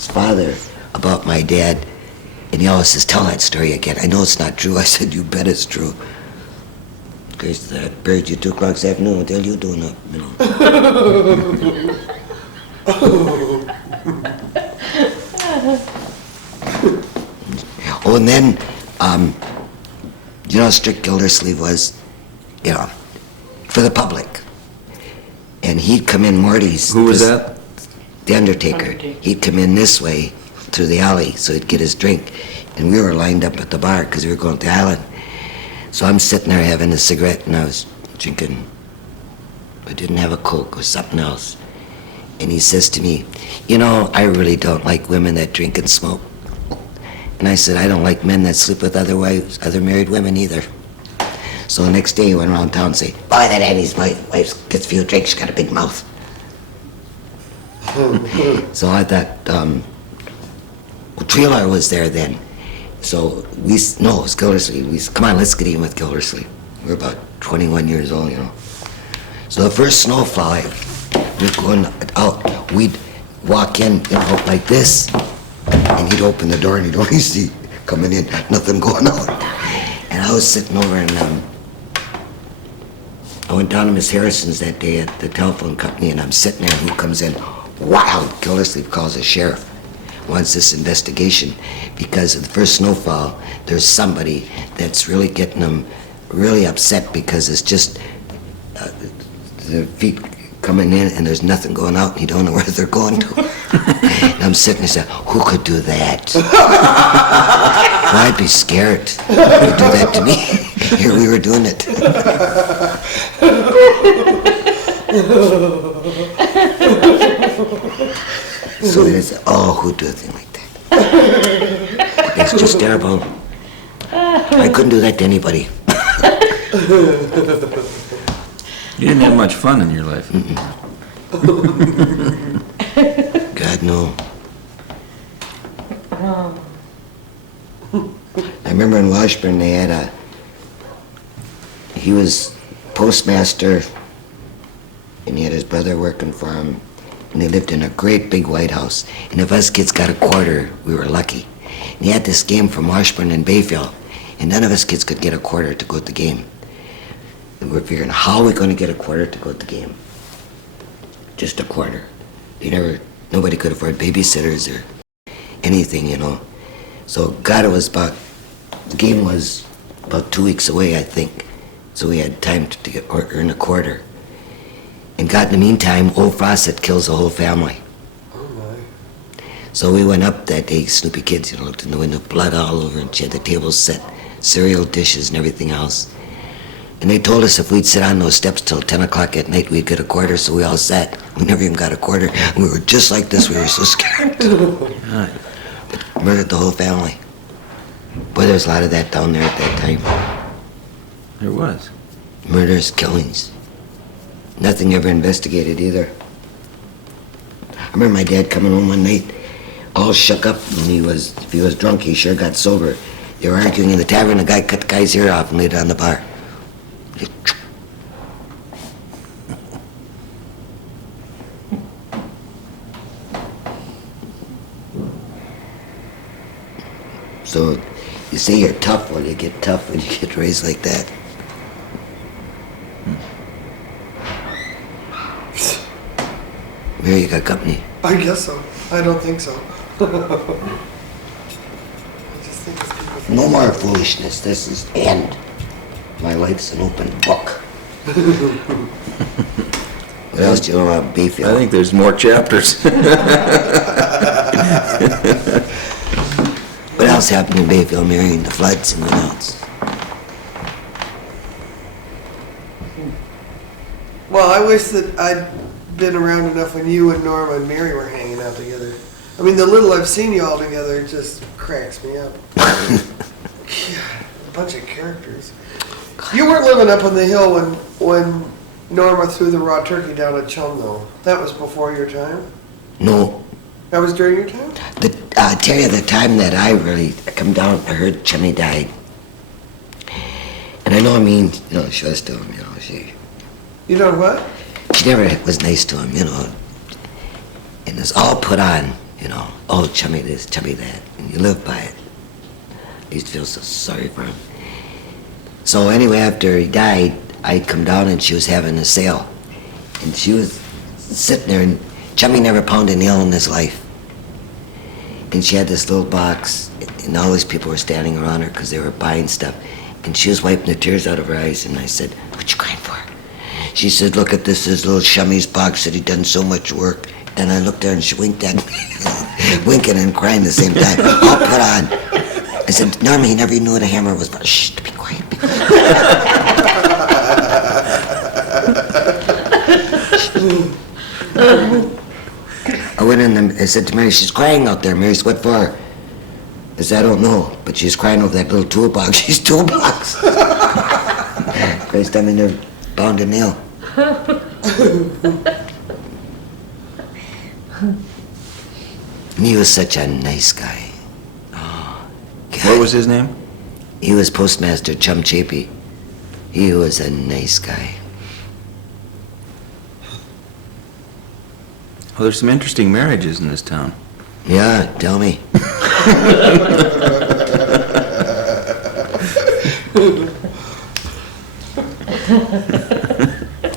father about my dad, and he always says, tell that story again. I know it's not true. I said, you bet it's true. Because that buried you 2 o'clock this afternoon. What the hell you doing up, Oh, and then, how strict Gildersleeve was, for the public. And he'd come in Morty's. Who was that? The Undertaker. He'd come in this way through the alley so he'd get his drink. And we were lined up at the bar because we were going to the island. So I'm sitting there having a cigarette and I was drinking. I didn't have a Coke, it was something else. And he says to me, I really don't like women that drink and smoke. And I said, I don't like men that sleep with other wives, other married women either. So the next day he went around town and said, boy, that Annie's wife gets a few drinks, she's got a big mouth. So I thought, Treelar was there then. So it was Gildersleeve. Come on, let's get even with Gildersleeve. We're about 21 years old, So the first snowfall, we're going out. We'd walk in, like this, and he'd open the door and he'd only see coming in, nothing going on. And I was sitting over and I went down to Miss Harrison's that day at the telephone company and I'm sitting there and who comes in? Wow, Gildersleeve calls the sheriff. Wants this investigation because of the first snowfall, there's somebody that's really getting them really upset because it's just the feet coming in and there's nothing going out and you don't know where they're going to. And I'm sitting there saying, who could do that? Well, I'd be scared. Who would do that to me? Here we were doing it. So they said, oh, who'd do a thing like that? It's just terrible. I couldn't do that to anybody. You didn't have much fun in your life. God, no. I remember in Washburn they had he was postmaster and he had his brother working for him and they lived in a great big white house. And if us kids got a quarter, we were lucky. And he had this game from Washburn and Bayfield and none of us kids could get a quarter to go to the game. And we're figuring, how are we going to get a quarter to go to the game? Just a quarter. Nobody could afford babysitters or anything, So God, the game was about 2 weeks away, I think. So we had time to earn a quarter. And God, in the meantime, old Fawcett kills the whole family. Oh my. So we went up that day, Snoopy kids, looked in the window, blood all over, and she had the tables set, cereal dishes and everything else. And they told us if we'd sit on those steps till 10 o'clock at night, we'd get a quarter, so we all sat. We never even got a quarter. We were just like this, we were so scared. God. Murdered the whole family. Boy, there was a lot of that down there at that time. There was. Murders, killings. Nothing ever investigated either. I remember my dad coming home one night, all shook up, and if he was drunk, he sure got sober. They were arguing in the tavern, the guy cut the guy's ear off and laid it on the bar. So You say you're tough, well, you get tough when you get raised like that. Mary, you got company? I guess so. I don't think so. I just think it's people. No more foolishness. This is the end. My life's an open book. What else do you know about Bayfield? I think there's more chapters. What else happened in Bayfield, Mary, and the floods and what else? Well, I wish that I'd been around enough when you and Norma and Mary were hanging out together. I mean, the little I've seen you all together, it just cracks me up. God, a bunch of characters. You weren't living up on the hill when Norma threw the raw turkey down at Chum, though. That was before your time? No. That was during your time? I tell you, the time that I come down, I heard Chummy died. And I know, she was to him, she... You know what? She never was nice to him, And it's all put on, oh, Chummy this, Chummy that, and you live by it. I used to feel so sorry for him. So anyway, after he died, I'd come down and she was having a sale. And she was sitting there, and Chummy never pounded a nail in his life. And she had this little box, and all these people were standing around her because they were buying stuff. And she was wiping the tears out of her eyes, and I said, "What you crying for?" She said, "Look at this little Chummy's box that he'd done so much work." And I looked at her and she winked at me, winking and crying at the same time, all put on. I said, "Norma, he never knew what a hammer was." But shh, be quiet, be quiet. I went in and I said to Mary, "She's crying out there." Mary said, "What for?" I said, "I don't know, but she's crying over that little toolbox." She's toolbox. First time I never bound a nail. And he was such a nice guy. Oh, God. What was his name? He was Postmaster Chum Chapey. He was a nice guy. Well, there's some interesting marriages in this town. Yeah, tell me.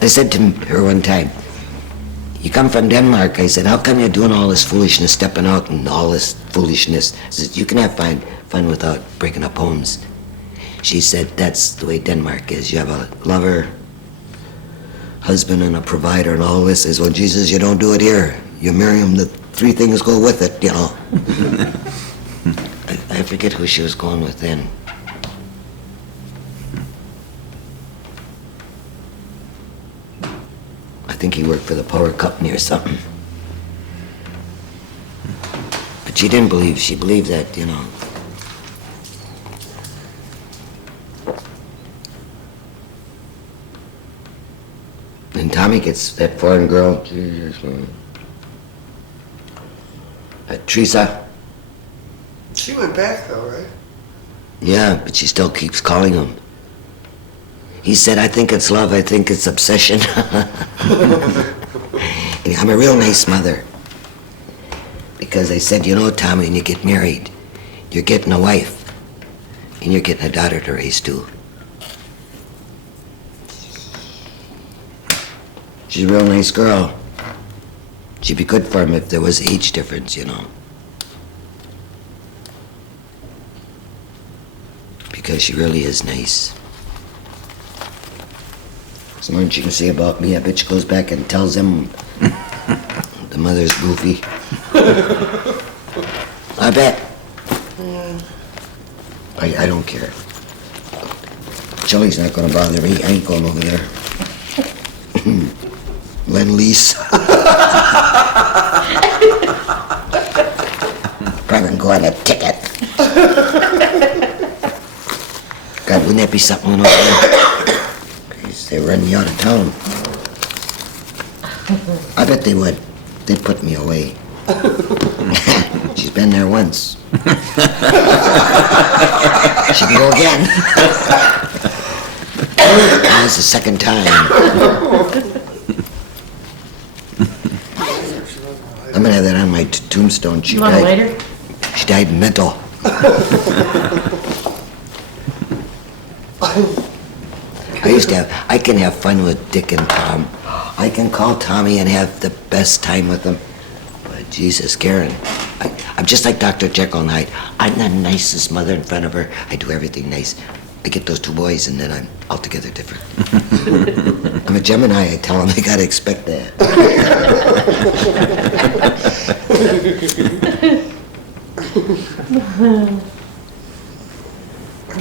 I said to her one time, "You come from Denmark." I said, "How come you're doing all this foolishness, stepping out and all this foolishness?" I said, "You can have fun without breaking up homes." She said, "That's the way Denmark is. You have a lover, husband, and a provider and all this." I said, "Well, Jesus, you don't do it here. You marry him, the three things go with it, I forget who she was going with then. I think he worked for the power company or something. But she didn't believe. She believed that, And Tommy gets that foreign girl, Teresa. She went back, though, right? Yeah, but she still keeps calling him. He said, "I think it's love, I think it's obsession." And I'm a real nice mother. Because I said, Tommy, when you get married, you're getting a wife. And you're getting a daughter to raise, too. She's a real nice girl. She'd be good for him if there was age difference, Because she really is nice. There's more she can say about me. I bet she goes back and tells him the mother's goofy. I bet. I don't care. Chili's not gonna bother me. I ain't going over there. Lend-lease. Probably go on a ticket. God, wouldn't that be something over there? They run me out of town. I bet they would. They'd put me away. She's been there once. She can go again. That's the second time. I'm gonna have that on my tombstone. You want a lighter? She died mental. I can have fun with Dick and Tom. I can call Tommy and have the best time with them. But Jesus, Karen, I'm just like Dr. Jekyll and Hyde. I'm the nicest mother in front of her. I do everything nice. I get those 2 boys and then I'm altogether different. I'm a Gemini. I tell them they gotta expect that.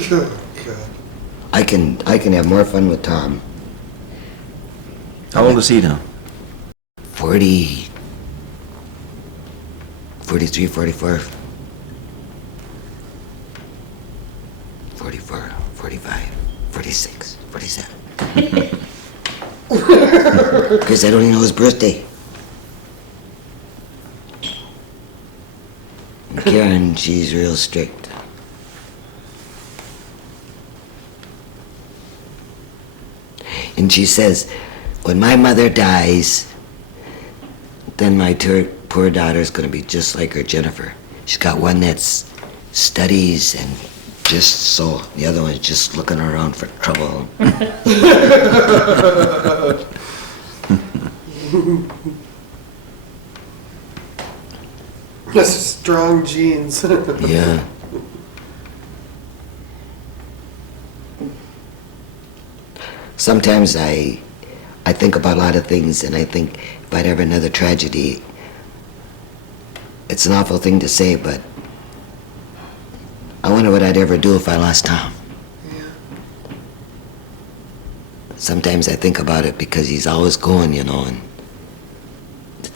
God. I can have more fun with Tom. How old is he now? 40, 43, 44, 44, 45, 46, 47. Because I don't even know his birthday. And Karen, she's real strict. And she says, when my mother dies, then my poor daughter's going to be just like her Jennifer. She's got one that's studies and just so. The other one's just looking around for trouble. That's strong genes. Yeah. Sometimes I think about a lot of things, and I think if I'd ever another tragedy, it's an awful thing to say, but I wonder what I'd ever do if I lost Tom. Yeah. Sometimes I think about it because he's always going, you know, and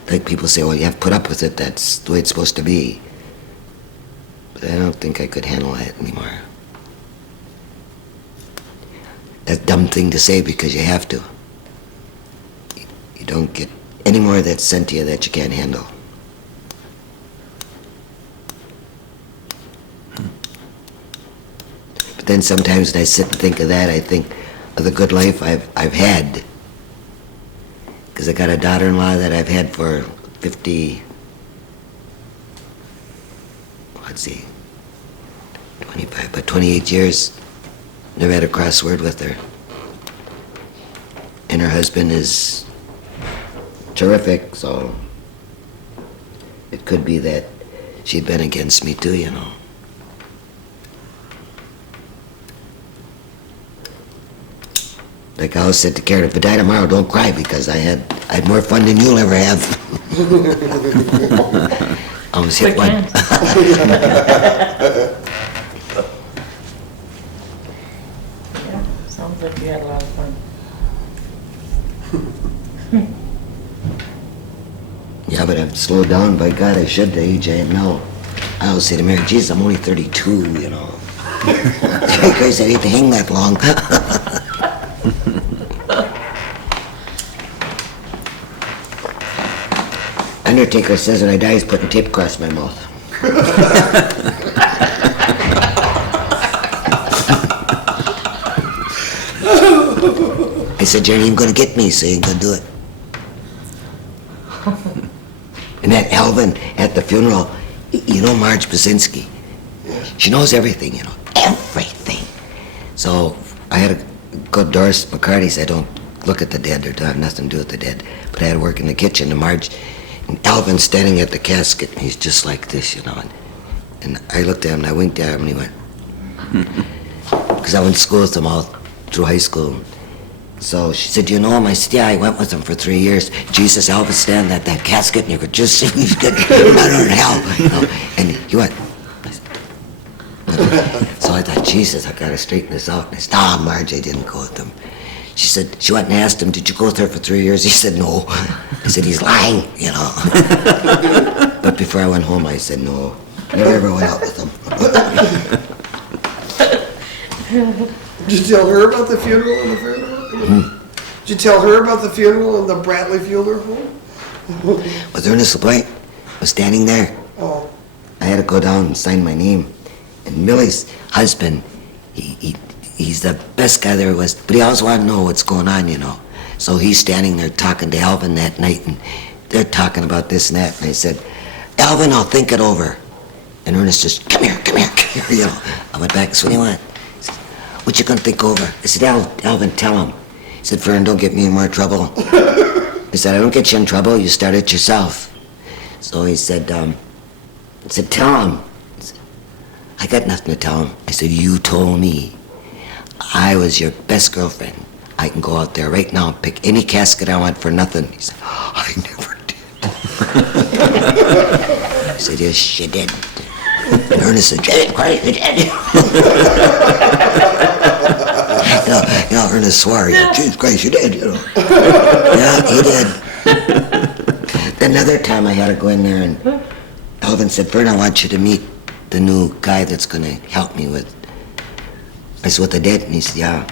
like people say, well, you have to put up with it, that's the way it's supposed to be. But I don't think I could handle that anymore. That's a dumb thing to say because you have to. You don't get any more that's sent to you that you can't handle. But then sometimes when I sit and think of that, I think of the good life I've had. Because I got a daughter-in-law that I've had for 50, let's see, 25, but 28 years. Never had a cross word with her. And her husband is terrific, so it could be that she'd been against me too, you know. Like I always said to Karen, if I die tomorrow, don't cry because I had more fun than you'll ever have. I was hit one. Yeah, sounds like you had a lot of fun. Yeah, but I've slowed down. By God, I should the age I am now. I always say to Mary, geez, I'm only 32, you know. Crazy, I hate to hang that long. Undertaker says when I die, he's putting tape across my mouth. I said, Jerry, you're gonna get me, so you're gonna do it. And that Alvin at the funeral, you know Marge Basinski? She knows everything, you know, everything. So I had a good Doris McCarty said, don't look at the dead or have nothing to do with the dead. But I had to work in the kitchen, and Marge, and Alvin standing at the casket, and he's just like this, you know. And I looked at him, and I winked at him, and he went, because I went to school with him all through high school. So she said, you know him? I said, yeah, I went with him for 3 years. Jesus, Elvis stand at that casket, and you could just see he's getting better than hell. You know? And he went. So I thought, Jesus, I gotta straighten this out. And I said, nah, Marge, I didn't go with him. She said, she went and asked him, did you go with her for 3 years? He said, no. I said, he's lying, you know. But before I went home, I said, no, never ever went out with him. Did you tell her about the funeral and the funeral? Did you tell her about the funeral and the Bradley funeral home? Was Ernest LeBlanc was standing there. Oh. I had to go down and sign my name. And Millie's husband, he's the best guy there was, but he always wanted to know what's going on, you know. So he's standing there talking to Alvin that night, and they're talking about this and that. And I said, Alvin, I'll think it over. And Ernest just, come here, you know. I went back, so what do you want? He said, what you gonna think over? I said, Alvin, tell him. He said, Fern, don't get me in more trouble. I said, I don't get you in trouble, you start it yourself. So he said, tell him. He said, I got nothing to tell him. I said, you told me I was your best girlfriend. I can go out there right now and pick any casket I want for nothing. He said, I never did. I said, yes, you did. And Ernest said, Jesus Christ, you did. Ernest swore, Jesus Christ, you did, Yeah, he did. Another time I had to go in there and Alvin said, Fern, I want you to meet the new guy that's going to help me with. I said, what they did? And he said, yeah.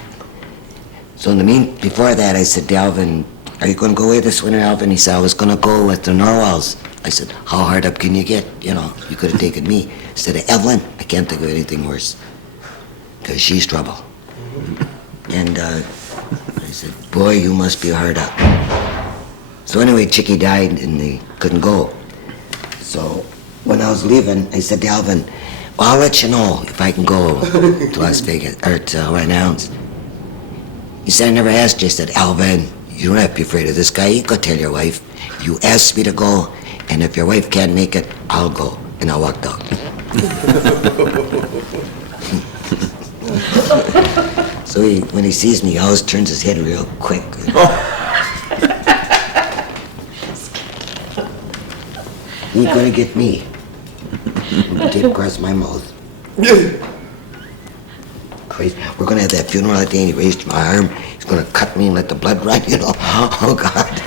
So before that, I said to Alvin, are you going to go away this winter, Alvin? He said, I was going to go with the Norwalls. I said, how hard up can you get? You could have taken me. Instead of Evelyn, I can't think of anything worse. Because she's trouble. And I said, boy, you must be hard up. So anyway, Chicky died and they couldn't go. So when I was leaving, I said to Alvin, well, I'll let you know if I can go to Las Vegas, or to White Hounds. He said, I never asked you. I said, Alvin, you don't have to be afraid of this guy. You go tell your wife. You asked me to go, and if your wife can't make it, I'll go. And I walked out. So when he sees me, he always turns his head real quick. He ain't gonna get me. Tape across my mouth. Crazy. We're gonna have that funeral that day, and he raised my arm. He's gonna cut me and let the blood run, Oh, God.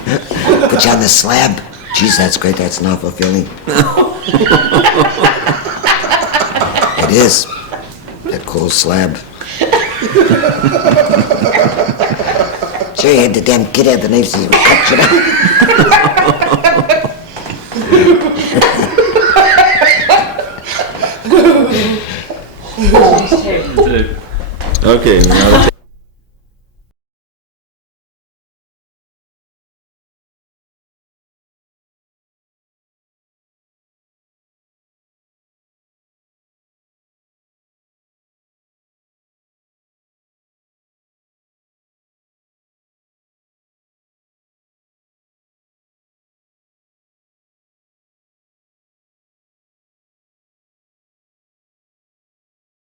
Put you on the slab. Jeez, that's great. That's an awful feeling. It is. That cold slab. Sure, you had the damn kid had the knife, so he would cut you down. Okay, now to